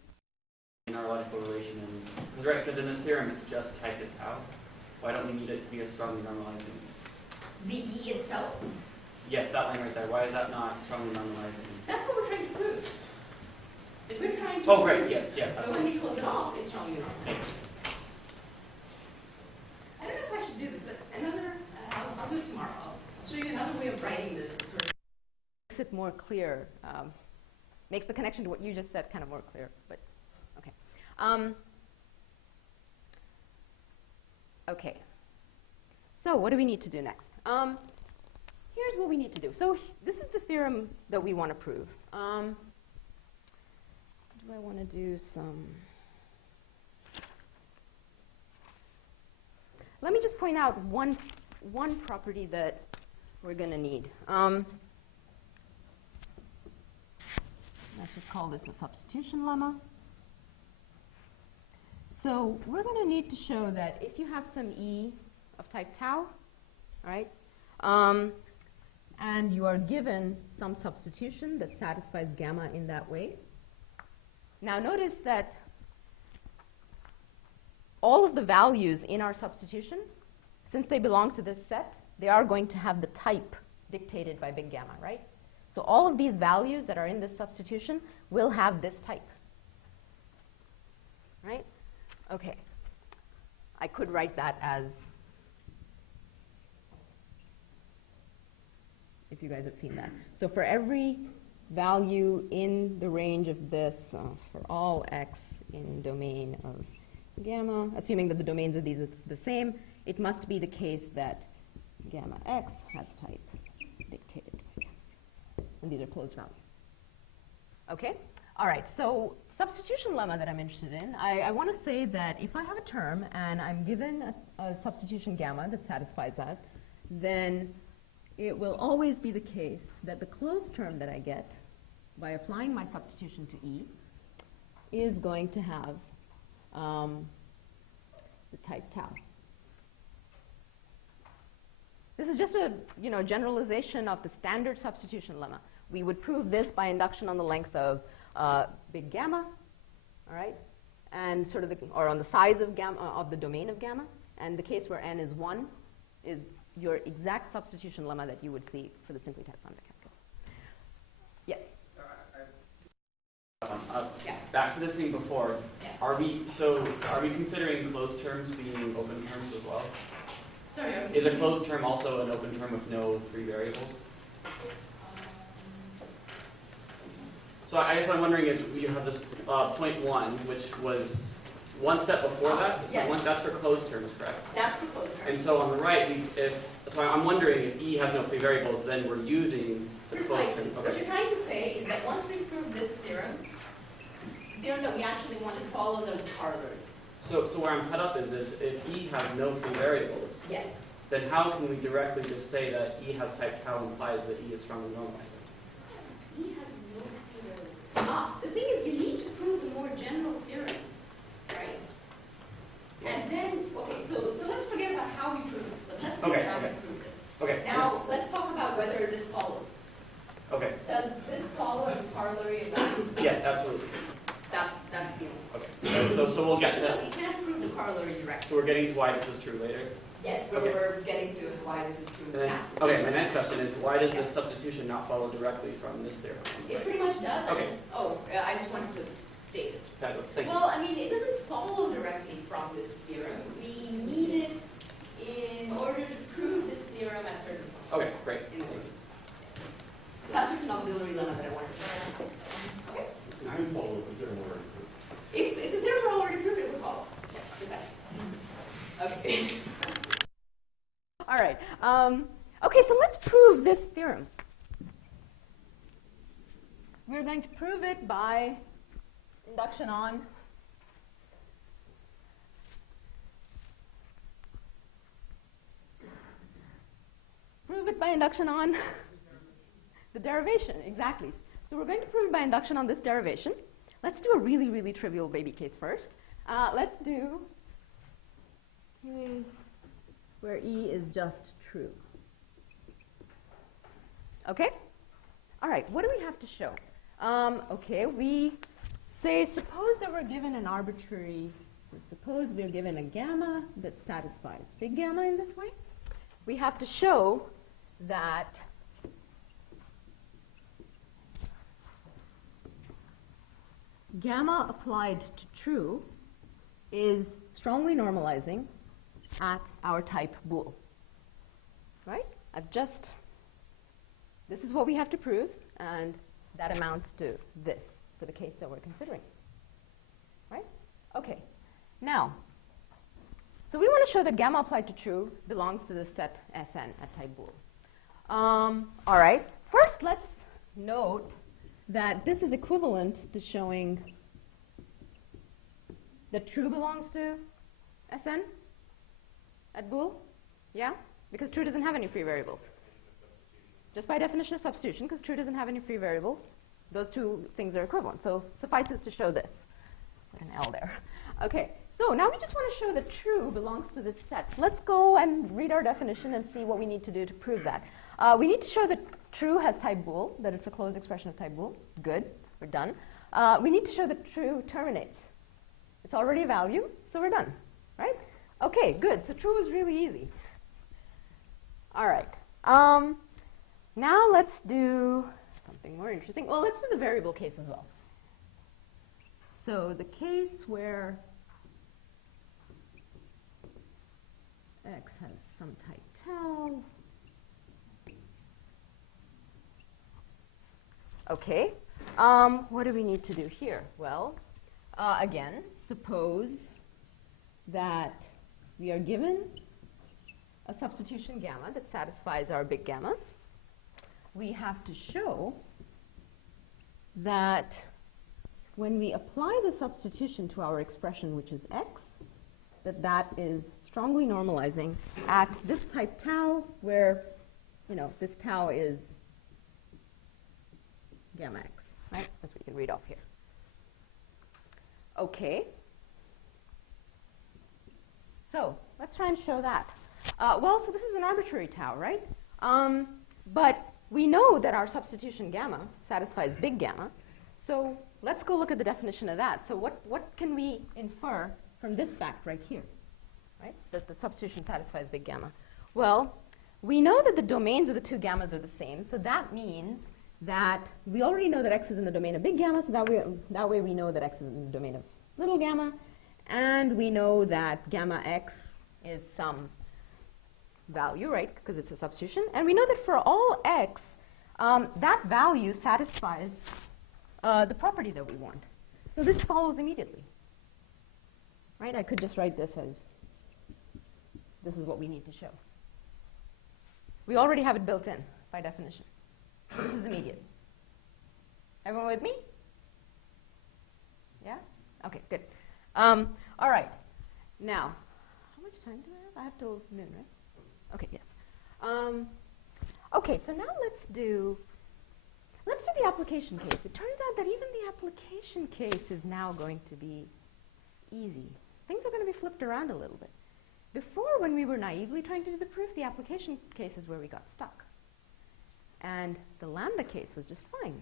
an neurological relation? Because in this theorem it's just type of tau. Why don't we need it to be a strongly normalizing? The E itself? Yes, that line right there. Why is that not strongly normalizing? That's what we're trying to prove. If we're trying to Oh, right, yes, yeah. So when we close it off, it's strongly normalized. I don't know if I should do this, but I'll do it tomorrow. I'll show you another way of writing this. That sort of makes it more clear, makes the connection to what you just said kind of more clear. But okay. Okay. So what do we need to do next? Here's what we need to do. So this is the theorem that we want to prove. Do I want to do some? Let me just point out one property that we're going to need. Let's just call this a substitution lemma. So we're going to need to show that if you have some E of type tau, right, and you are given some substitution that satisfies gamma in that way. Now notice that all of the values in our substitution, since they belong to this set, they are going to have the type dictated by big gamma, right? So all of these values that are in this substitution will have this type, right? Okay. I could write that as, if you guys have seen that. So for every value in the range of this, for all x in domain of gamma, assuming that the domains of these is the same, it must be the case that gamma x has type dictated by gamma. And these are closed values. Okay? All right, so substitution lemma that I'm interested in, I want to say that if I have a term and I'm given a substitution gamma that satisfies that, then it will always be the case that the closed term that I get by applying my substitution to E is going to have the type tau. This is just a generalization of the standard substitution lemma. We would prove this by induction on the length of big gamma, all right, and sort of or on the size of gamma of the domain of gamma, and the case where n is 1 is your exact substitution lemma that you would see for the simply type lambda calculus. Yes. Yeah. Back to this thing before. Yeah. Are we considering closed terms being open terms as well? Sorry. Is a closed term also an open term with no free variables? So I guess what I'm wondering is you have this point 1, which was one step before that. Yes. That's for closed terms, correct? That's for closed terms. And so on the right, so I'm wondering if E has no free variables, then we're using the closed term. Okay. What you're trying to say is that once we prove this theorem that we actually want to follow the corollary. So where I'm cut up is if E has no free variables, yes, then how can we directly just say that E has type tau implies that E is strongly normalized? E has no free variables. The thing is, you need to prove the more general theorem, right? Yeah. And then, okay, so let's forget about how we prove this, but let's see how we prove this. Okay. Now, let's talk about whether this follows. Okay. Does this follow the corollary of that? Yes, absolutely. That's the only. Okay. So we'll get to that. We can't prove the corollary directly. So we're getting to why this is true later? Yes, Okay. we're getting to why this is true And then, now. okay, my next question is why does this substitution not follow directly from this theorem? It pretty much does. Okay. I just wanted to state it. Fabulous. Thank you. Well, I mean, it doesn't follow directly from this theorem. We need it in order to prove this theorem at certain points. Okay, great. That's just an auxiliary lemma that I wanted to say. Okay. It would follow if the theorem were already proved. If the theorem were already proved, it would follow. Yes, precisely. Okay. All right. Okay, so let's prove this theorem. We're going to prove it by induction on the derivation, exactly. So we're going to prove it by induction on this derivation. Let's do a really, really trivial baby case first. Let's do case where E is just true. Okay? All right, what do we have to show? Okay, we say, suppose that we're given an arbitrary, so suppose we're given a gamma that satisfies big gamma in this way. We have to show that gamma applied to true is strongly normalizing at our type bool. Right? This is what we have to prove, and that amounts to this for the case that we're considering. Right? Okay. Now, so we want to show that gamma applied to true belongs to the set Sn at type bool. All right. First, let's note that this is equivalent to showing that true belongs to Sn at bool. Yeah? Because true doesn't have any free variables. Just by definition of substitution, because true doesn't have any free variables, those two things are equivalent. So suffices to show this. Put an L there. Okay, so now we just want to show that true belongs to this set. Let's go and read our definition and see what we need to do to prove that. We need to show that true has type bool, that it's a closed expression of type bool. Good, we're done. We need to show that true terminates. It's already a value, so we're done. Right? Okay, good. So true is really easy. All right. Now let's do something more interesting. Well, let's do the variable case as well. So the case where x has some type tau. Okay. What do we need to do here? Well, again, suppose that we are given a substitution gamma that satisfies our big gamma. We have to show that when we apply the substitution to our expression, which is x, that is strongly normalizing at this type tau, where, this tau is gamma x, right? That's what you can read off here. Okay. So let's try and show that. Well, so this is an arbitrary tau, right? But we know that our substitution gamma satisfies big gamma. So let's go look at the definition of that. So what can we infer from this fact right here, right? That the substitution satisfies big gamma. Well, we know that the domains of the two gammas are the same. So that means that we already know that x is in the domain of big gamma. So that way we know that x is in the domain of little gamma. And we know that gamma x is some value, right, because it's a substitution. And we know that for all x, that value satisfies the property that we want. So this follows immediately. Right? I could just write this as, this is what we need to show. We already have it built in by definition. So this is immediate. Everyone with me? Yeah? Okay, good. All right. Now, how much time do I have? I have till noon, right? Okay, yes. Okay, so now let's do the application case. It turns out that even the application case is now going to be easy. Things are going to be flipped around a little bit. Before, when we were naively trying to do the proof, the application case is where we got stuck. And the lambda case was just fine.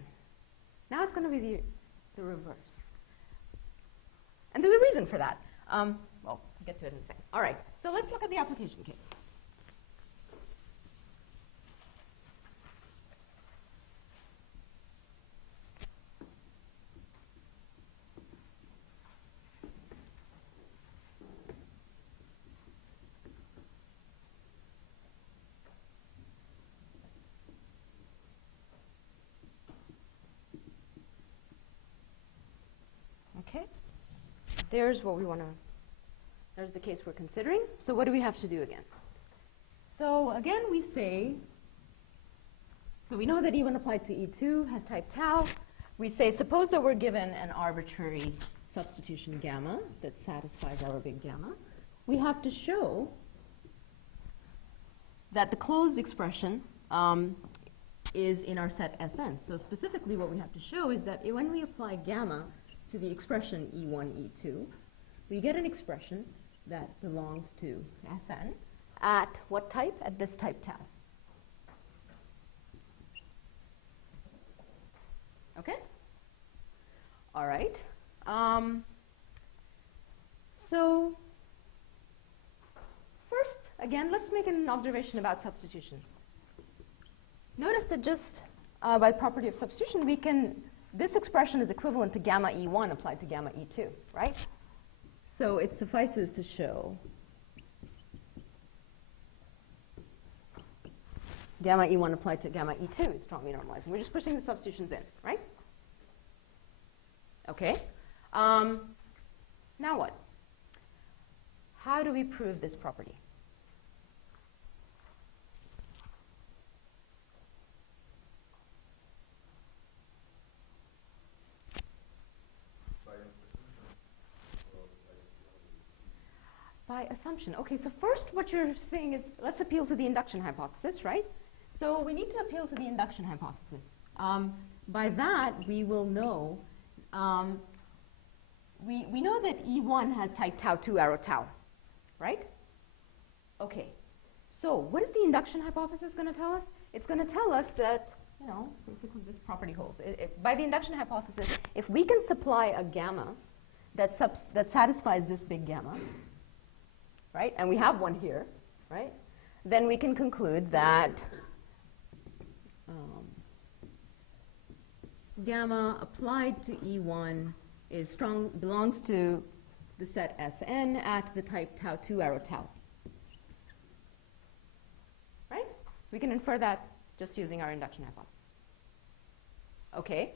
Now it's going to be the reverse. And there's a reason for that. Well, we'll get to it in a second. All right, so let's look at the application case. Okay, there's what we want to, there's the case we're considering. So what do we have to do again? So again, we say, so we know that E1 applied to E2 has type tau. We say, suppose that we're given an arbitrary substitution gamma that satisfies our big gamma. We have to show that the closed expression is in our set Sn. So specifically what we have to show is that when we apply gamma to the expression E1, E2, we get an expression that belongs to Sn at what type? At this type tau. Okay? All right. So first, again, let's make an observation about substitution. Notice that just by property of substitution, this expression is equivalent to gamma E1 applied to gamma E2, right? So it suffices to show gamma E1 applied to gamma E2 is strongly normalizing. We're just pushing the substitutions in, right? Okay. Now what? How do we prove this property? By assumption. Okay, so first what you're saying is, let's appeal to the induction hypothesis, right? So we need to appeal to the induction hypothesis. By that, we will know, we know that E1 has type tau 2 arrow tau, right? Okay, so what is the induction hypothesis going to tell us? It's going to tell us that, basically this property holds. By the induction hypothesis, if we can supply a gamma that satisfies this big gamma, right, and we have one here, right, then we can conclude that gamma applied to E1 belongs to the set Sn at the type tau 2 arrow tau. Right? We can infer that just using our induction hypothesis. Okay.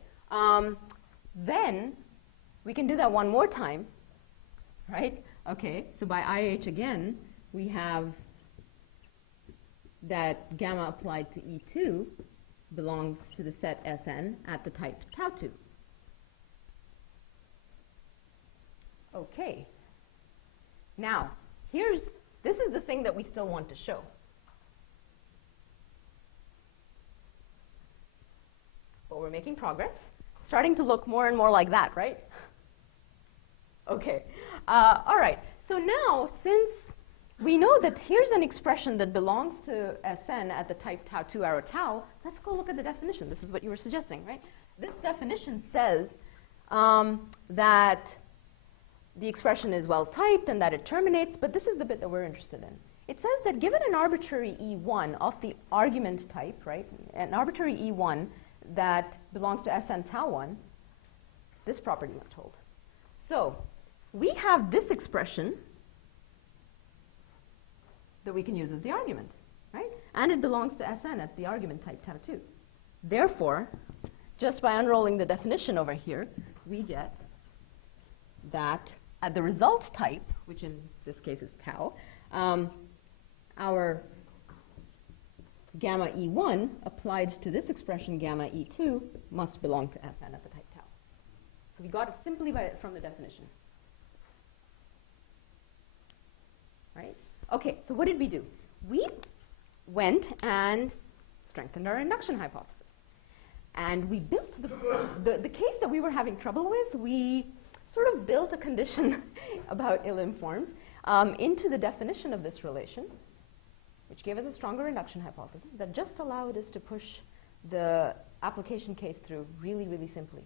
Then we can do that one more time, right? Okay, so by IH again, we have that gamma applied to E2 belongs to the set Sn at the type tau 2. Okay. Now, this is the thing that we still want to show. But we're making progress. Starting to look more and more like that, right? Okay. All right. So now, since we know that here's an expression that belongs to Sn at the type tau 2 arrow tau, let's go look at the definition. This is what you were suggesting, right? This definition says that the expression is well typed and that it terminates, but this is the bit that we're interested in. It says that given an arbitrary E1 of the argument type, right, an arbitrary E1 that belongs to Sn tau 1, this property must hold. So we have this expression that we can use as the argument, right? And it belongs to Sn at the argument type tau 2. Therefore, just by unrolling the definition over here, we get that at the result type, which in this case is tau, our gamma E1 applied to this expression gamma E2 must belong to Sn at the type tau. So we got it simply from the definition. Right? Okay, so what did we do? We went and strengthened our induction hypothesis. And we built the case that we were having trouble with, we sort of built a condition about ill-informed into the definition of this relation, which gave us a stronger induction hypothesis that just allowed us to push the application case through really, really simply.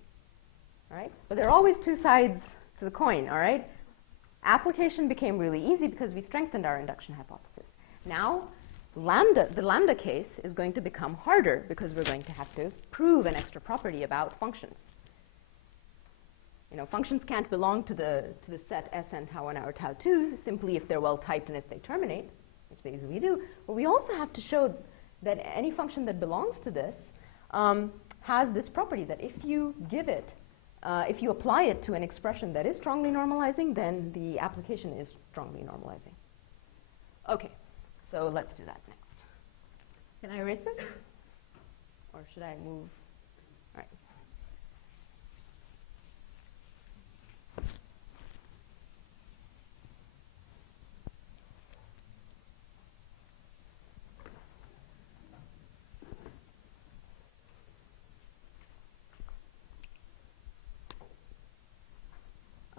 All right? But there are always two sides to the coin, all right? Application became really easy because we strengthened our induction hypothesis. Now, the lambda case is going to become harder because we're going to have to prove an extra property about functions. Functions can't belong to the set Sn tau 1 or tau 2 simply if they're well typed and if they terminate, which they easily do. But we also have to show that any function that belongs to this has this property that if you give it, if you apply it to an expression that is strongly normalizing, then the application is strongly normalizing. Okay, so let's do that next. Can I erase this? Or should I move? All right.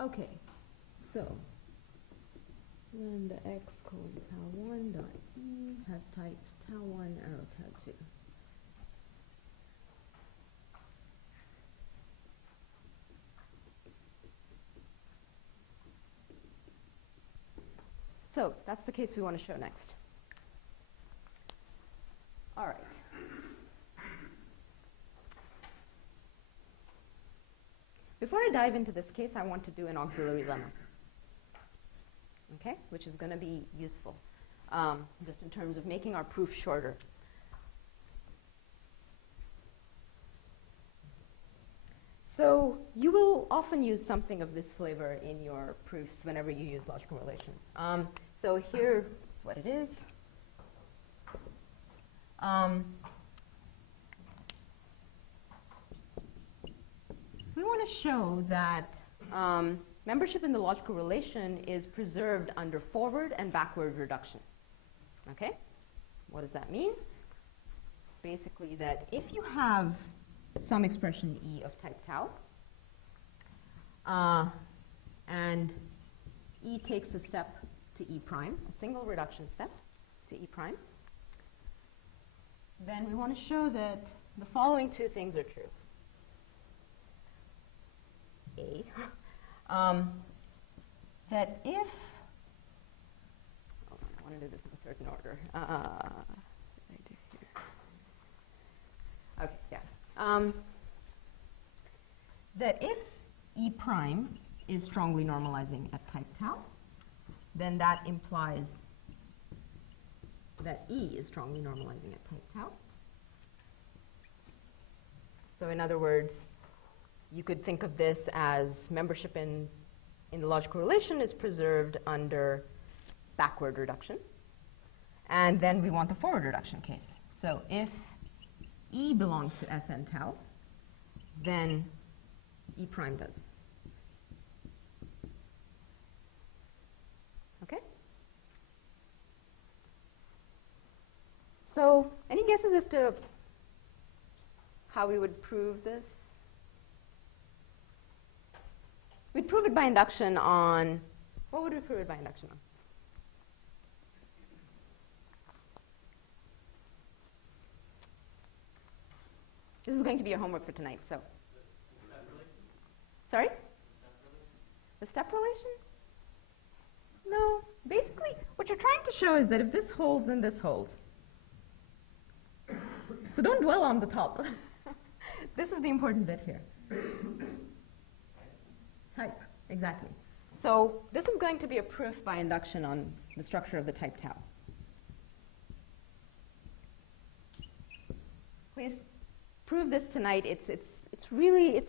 Okay, so lambda x colon tau 1 dot e has type tau 1 arrow tau 2. So that's the case we want to show next. All right. Before I dive into this case, I want to do an auxiliary lemma, okay, which is going to be useful just in terms of making our proof shorter. So you will often use something of this flavor in your proofs whenever you use logical relations. So here's what it is. We want to show that membership in the logical relation is preserved under forward and backward reduction. Okay? What does that mean? Basically that if you have some expression E of type tau, and E takes a step to E prime, a single reduction step to E prime, then we want to show that the following two things are true. A, that if, hold on, I want to do this in a certain order. What did I do here? Okay, yeah. That if E prime is strongly normalizing at type tau, then that implies that E is strongly normalizing at type tau. So in other words, you could think of this as membership in the logical relation is preserved under backward reduction. And then we want the forward reduction case. So if E belongs to Sn tau, then E prime does. Okay? So any guesses as to how we would prove this? We'd prove it by induction on, what would we prove it by induction on? This is going to be your homework for tonight, so. Sorry? The step relation? No. Basically, what you're trying to show is that if this holds, then this holds. So don't dwell on the top. This is the important bit here. Type, exactly. So this is going to be a proof by induction on the structure of the type tau. Please prove this tonight. It's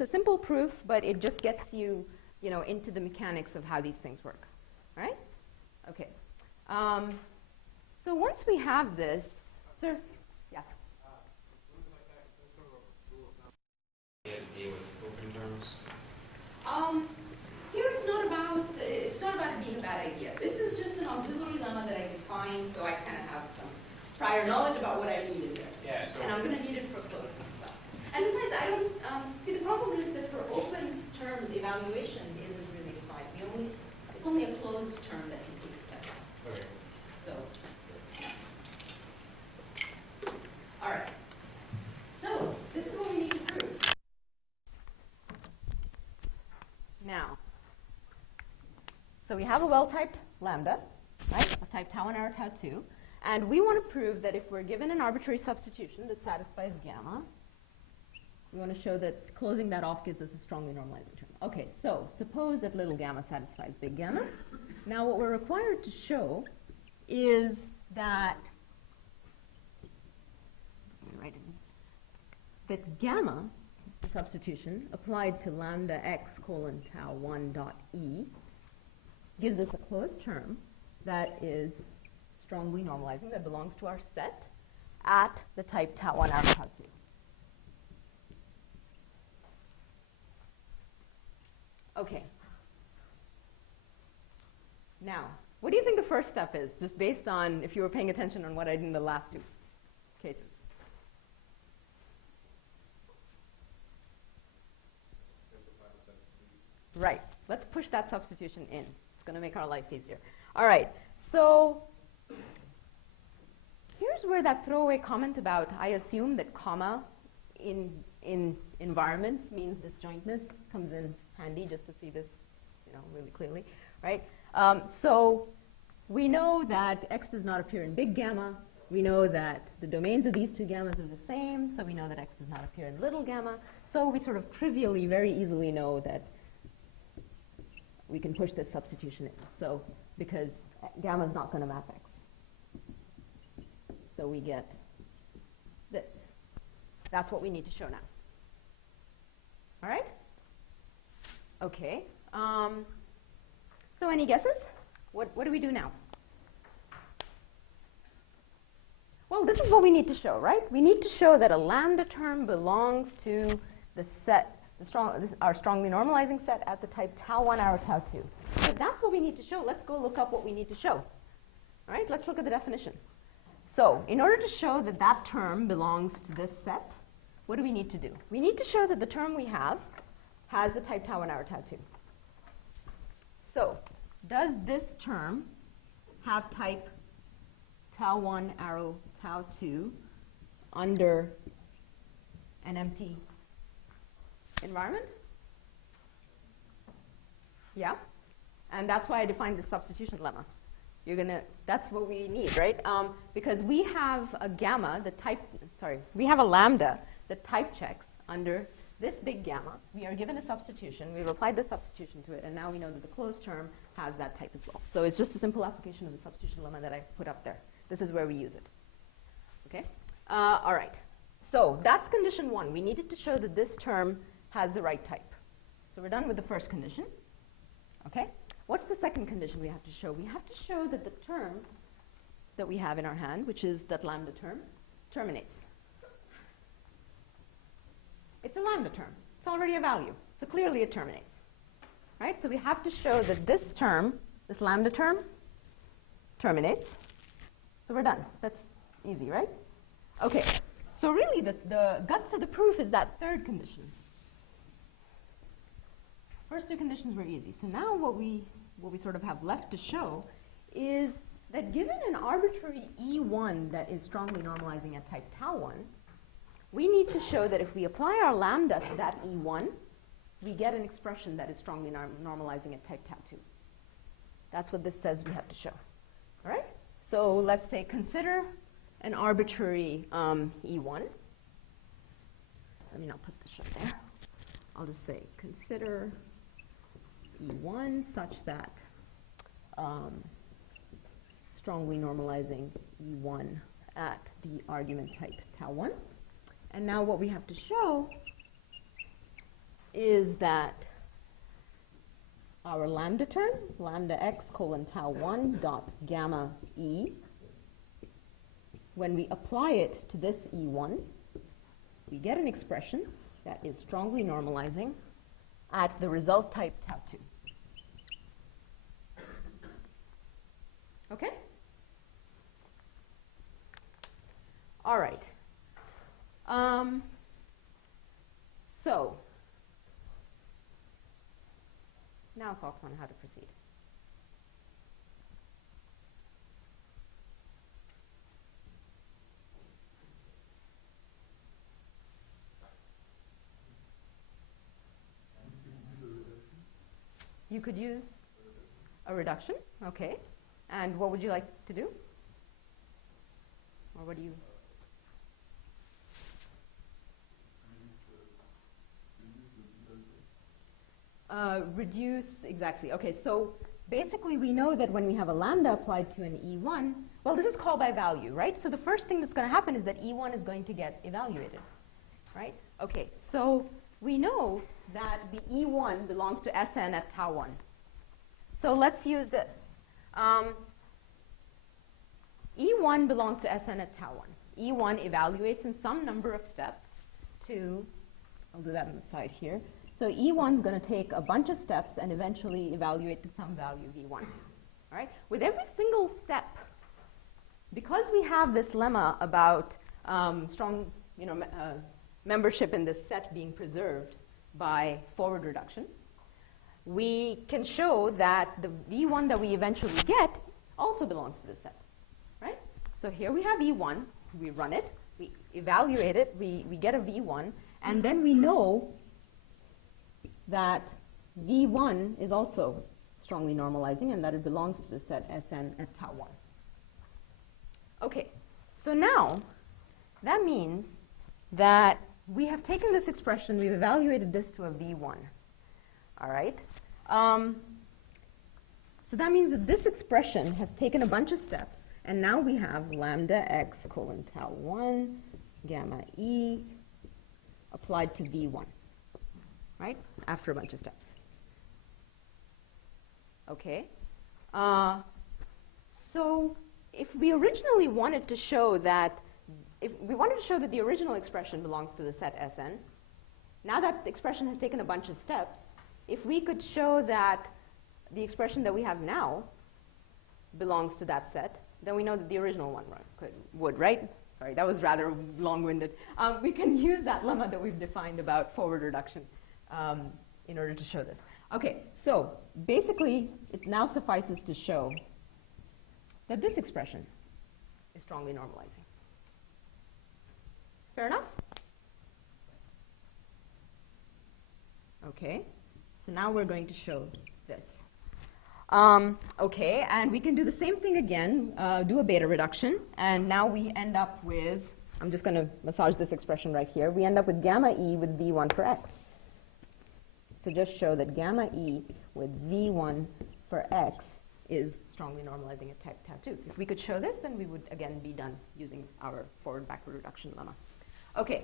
a simple proof, but it just gets you, into the mechanics of how these things work. All right? Okay. So once we have this, sir, yeah. Deal with open terms. Here it's not about it being a bad idea. This is just an auxiliary lemma that I defined, so I kind of have some prior knowledge about what I need in there. Yeah. So. And I'm going to need it for closed stuff. And besides, I don't see the problem is that for open terms, evaluation isn't really defined. It's only a closed term that can take a step. Okay. So. All right. So this is what we need to prove. Now, so we have a well-typed lambda, right? A type tau 1 or tau 2. And we want to prove that if we're given an arbitrary substitution that satisfies gamma, we want to show that closing that off gives us a strongly normalizing term. Okay, so suppose that little gamma satisfies big gamma. Now what we're required to show is that, that gamma, the substitution, applied to lambda x colon tau 1 dot e, gives us a closed term that is strongly normalizing, that belongs to our set at the type tau 1 or tau 2. Okay. Now, what do you think the first step is, just based on if you were paying attention on what I did in the last two cases? Right. Let's push that substitution in. It's going to make our life easier. All right. So here's where that throwaway comment about I assume that comma in environments means disjointness comes in handy, just to see this, really clearly, right? So we know that X does not appear in big gamma. We know that the domains of these two gammas are the same, so we know that X does not appear in little gamma. So we sort of trivially, very easily know that we can push this substitution in. So because gamma is not going to map X. So we get this. That's what we need to show now. All right? Okay. So any guesses? What do we do now? Well, this is what we need to show, right? We need to show that a lambda term belongs to the set, our strongly normalizing set at the type tau 1 arrow tau 2. If that's what we need to show, let's go look up what we need to show. All right, let's look at the definition. So in order to show that that term belongs to this set, what do we need to do? We need to show that the term we have has the type tau 1 arrow tau 2. So does this term have type tau 1 arrow tau 2 under an empty environment? Yeah? And that's why I defined the substitution lemma. That's what we need, right? Because we have a gamma, we have a lambda that type checks under this big gamma. We are given a substitution. We've applied the substitution to it, and now we know that the closed term has that type as well. So it's just a simple application of the substitution lemma that I put up there. This is where we use it. Okay? All right. So that's condition 1. We needed to show that this term has the right type. So we're done with the first condition. Okay? What's the second condition we have to show? We have to show that the term that we have in our hand, which is that lambda term, terminates. It's a lambda term. It's already a value. So clearly it terminates. Right? So we have to show that this term, this lambda term, terminates. So we're done. That's easy, right? Okay. So really the guts of the proof is that third condition. First two conditions were easy. So now what we sort of have left to show is that given an arbitrary E1 that is strongly normalizing at type tau 1, we need to show that if we apply our lambda to that E1, we get an expression that is strongly normalizing at type tau 2. That's what this says we have to show. All right? So let's say consider an arbitrary E1. Let me not put the shit there. I'll just say consider E1 such that strongly normalizing E1 at the argument type tau 1. And now what we have to show is that our lambda term, lambda x colon tau 1 dot gamma E, when we apply it to this E1, we get an expression that is strongly normalizing at the result type tau 2. Okay? All right. So now thoughts on how to proceed. You could use a reduction, okay. And what would you like to do? Or what do you? Reduce, exactly. Okay, so basically we know that when we have a lambda applied to an E1, well, this is call by value, right? So the first thing that's going to happen is that E1 is going to get evaluated, right? Okay, so we know that the E1 belongs to Sn at tau 1. So let's use this. E1 belongs to Sn at tau 1. E1 evaluates in some number of steps to, I'll do that on the side here. So E1 is going to take a bunch of steps and eventually evaluate to some value of E1. All right? With every single step, because we have this lemma about strong membership in this set being preserved by forward reduction, we can show that the V1 that we eventually get also belongs to this set. Right? So here we have E1, we run it, we evaluate it, we get a V1, and then we know that V1 is also strongly normalizing and that it belongs to the set Sn at tau 1. Okay, so now that means that we have taken this expression, we've evaluated this to a V1. All right? So that means that this expression has taken a bunch of steps, and now we have lambda x colon tau 1 gamma e applied to V1, right? After a bunch of steps. Okay? So if we originally wanted to show that, if we wanted to show that the original expression belongs to the set Sn, now that the expression has taken a bunch of steps, if we could show that the expression that we have now belongs to that set, then we know that the original one would, right? Sorry, that was rather long-winded. We can use that lemma that we've defined about forward reduction in order to show this. Okay, so basically, it now suffices to show that this expression is strongly normalizing. Fair enough? Okay, so now we're going to show this. Okay, and we can do the same thing again, do a beta reduction, and now we end up with, I'm just going to massage this expression right here, we end up with gamma e with V1 for x. So just show that gamma e with V1 for x is strongly normalizing at type tau 2. If we could show this, then we would again be done using our forward-backward reduction lemma. Okay,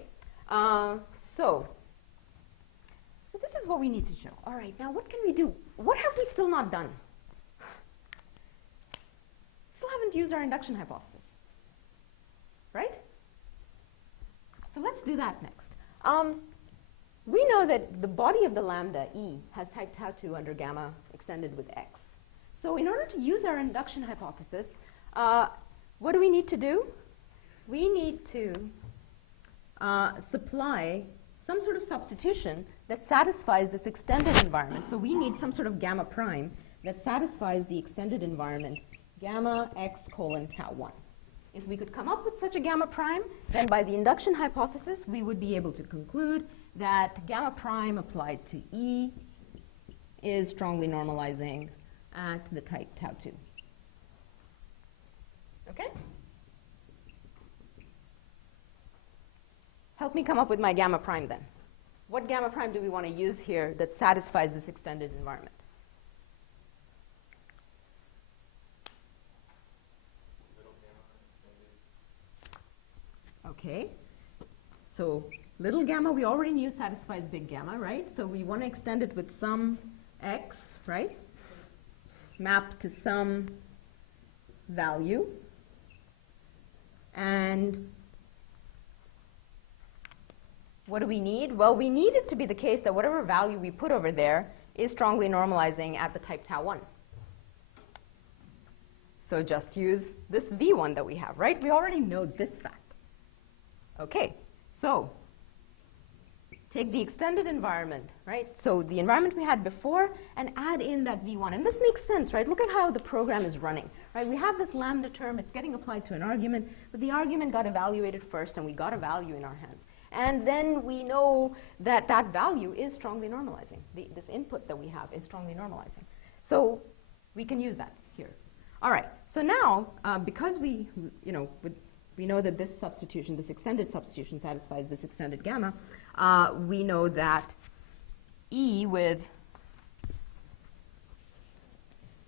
so this is what we need to show. All right, now what can we do? What have we still not done? Still haven't used our induction hypothesis, right? So let's do that next. We know that the body of the lambda e has type tau 2 under gamma extended with x. So in order to use our induction hypothesis, what do we need to do? We need to supply some sort of substitution that satisfies this extended environment. So we need some sort of gamma prime that satisfies the extended environment gamma x colon tau 1. If we could come up with such a gamma prime, then by the induction hypothesis, we would be able to conclude that gamma prime applied to E is strongly normalizing at the type tau 2. Okay? Help me come up with my gamma prime then. What gamma prime do we want to use here that satisfies this extended environment? Okay, so little gamma we already knew satisfies big gamma, right? So we want to extend it with some x, right? Mapped to some value. And what do we need? Well, we need it to be the case that whatever value we put over there is strongly normalizing at the type tau 1. So just use this V1 that we have, right? We already know this fact. Okay, so take the extended environment, right? So the environment we had before and add in that V1. And this makes sense, right? Look at how the program is running, right? We have this lambda term. It's getting applied to an argument, but the argument got evaluated first, and we got a value in our hands. And then we know that that value is strongly normalizing. This input that we have is strongly normalizing. So we can use that here. All right, so now, because we know that this substitution, this extended substitution satisfies this extended gamma, we know that E with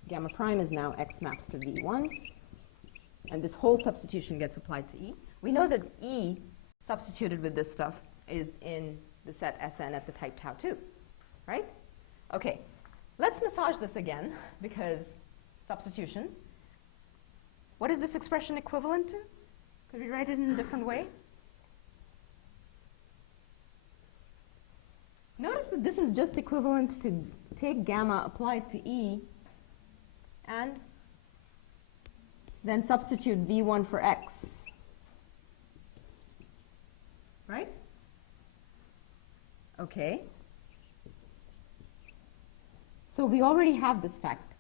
gamma prime is now x maps to V1, and this whole substitution gets applied to E. We know that E substituted with this stuff is in the set Sn at the type tau 2, right? Okay, let's massage this again, because substitution. What is this expression equivalent to? Could we write it in a different way? Notice that this is just equivalent to take gamma applied to E and then substitute V1 for x. Right? Okay. So we already have this fact.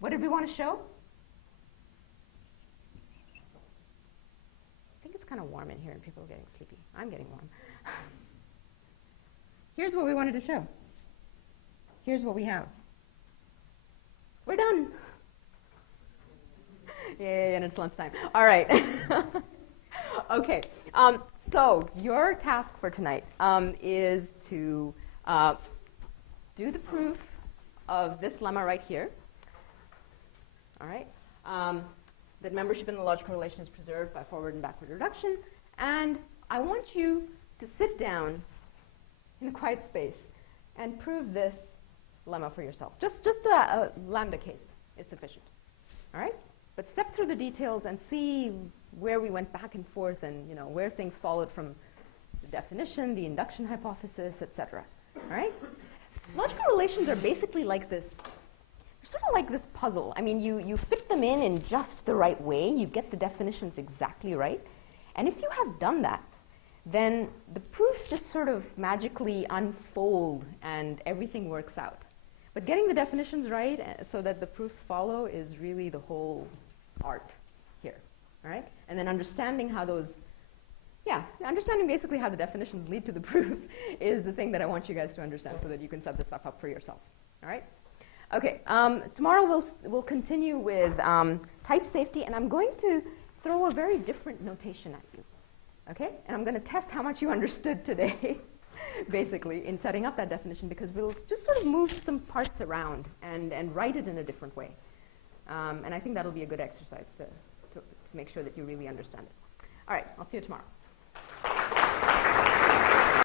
What did we want to show? I think it's kind of warm in here and people are getting sleepy. I'm getting warm. Here's what we wanted to show. Here's what we have. We're done. Yay, and it's lunchtime. All right. Okay. So your task for tonight is to do the proof of this lemma right here. All right. That membership in the logical relation is preserved by forward and backward reduction. And I want you to sit down in a quiet space and prove this lemma for yourself. Just a lambda case is sufficient. All right? But step through the details and see where we went back and forth and where things followed from the definition, the induction hypothesis, etc. All right? Logical relations are basically like this. They're sort of like this puzzle. I mean, you fit them in just the right way. You get the definitions exactly right. And if you have done that, then the proofs just sort of magically unfold and everything works out. But getting the definitions right so that the proofs follow is really the whole art here, all right? And then understanding how those, understanding basically how the definitions lead to the proofs is the thing that I want you guys to understand so that you can set this stuff up for yourself, all right? Okay, tomorrow we'll continue with type safety, and I'm going to throw a very different notation at you, okay? And I'm going to test how much you understood today. Basically, in setting up that definition, because we'll just sort of move some parts around and write it in a different way. And I think that'll be a good exercise to make sure that you really understand it. All right, I'll see you tomorrow.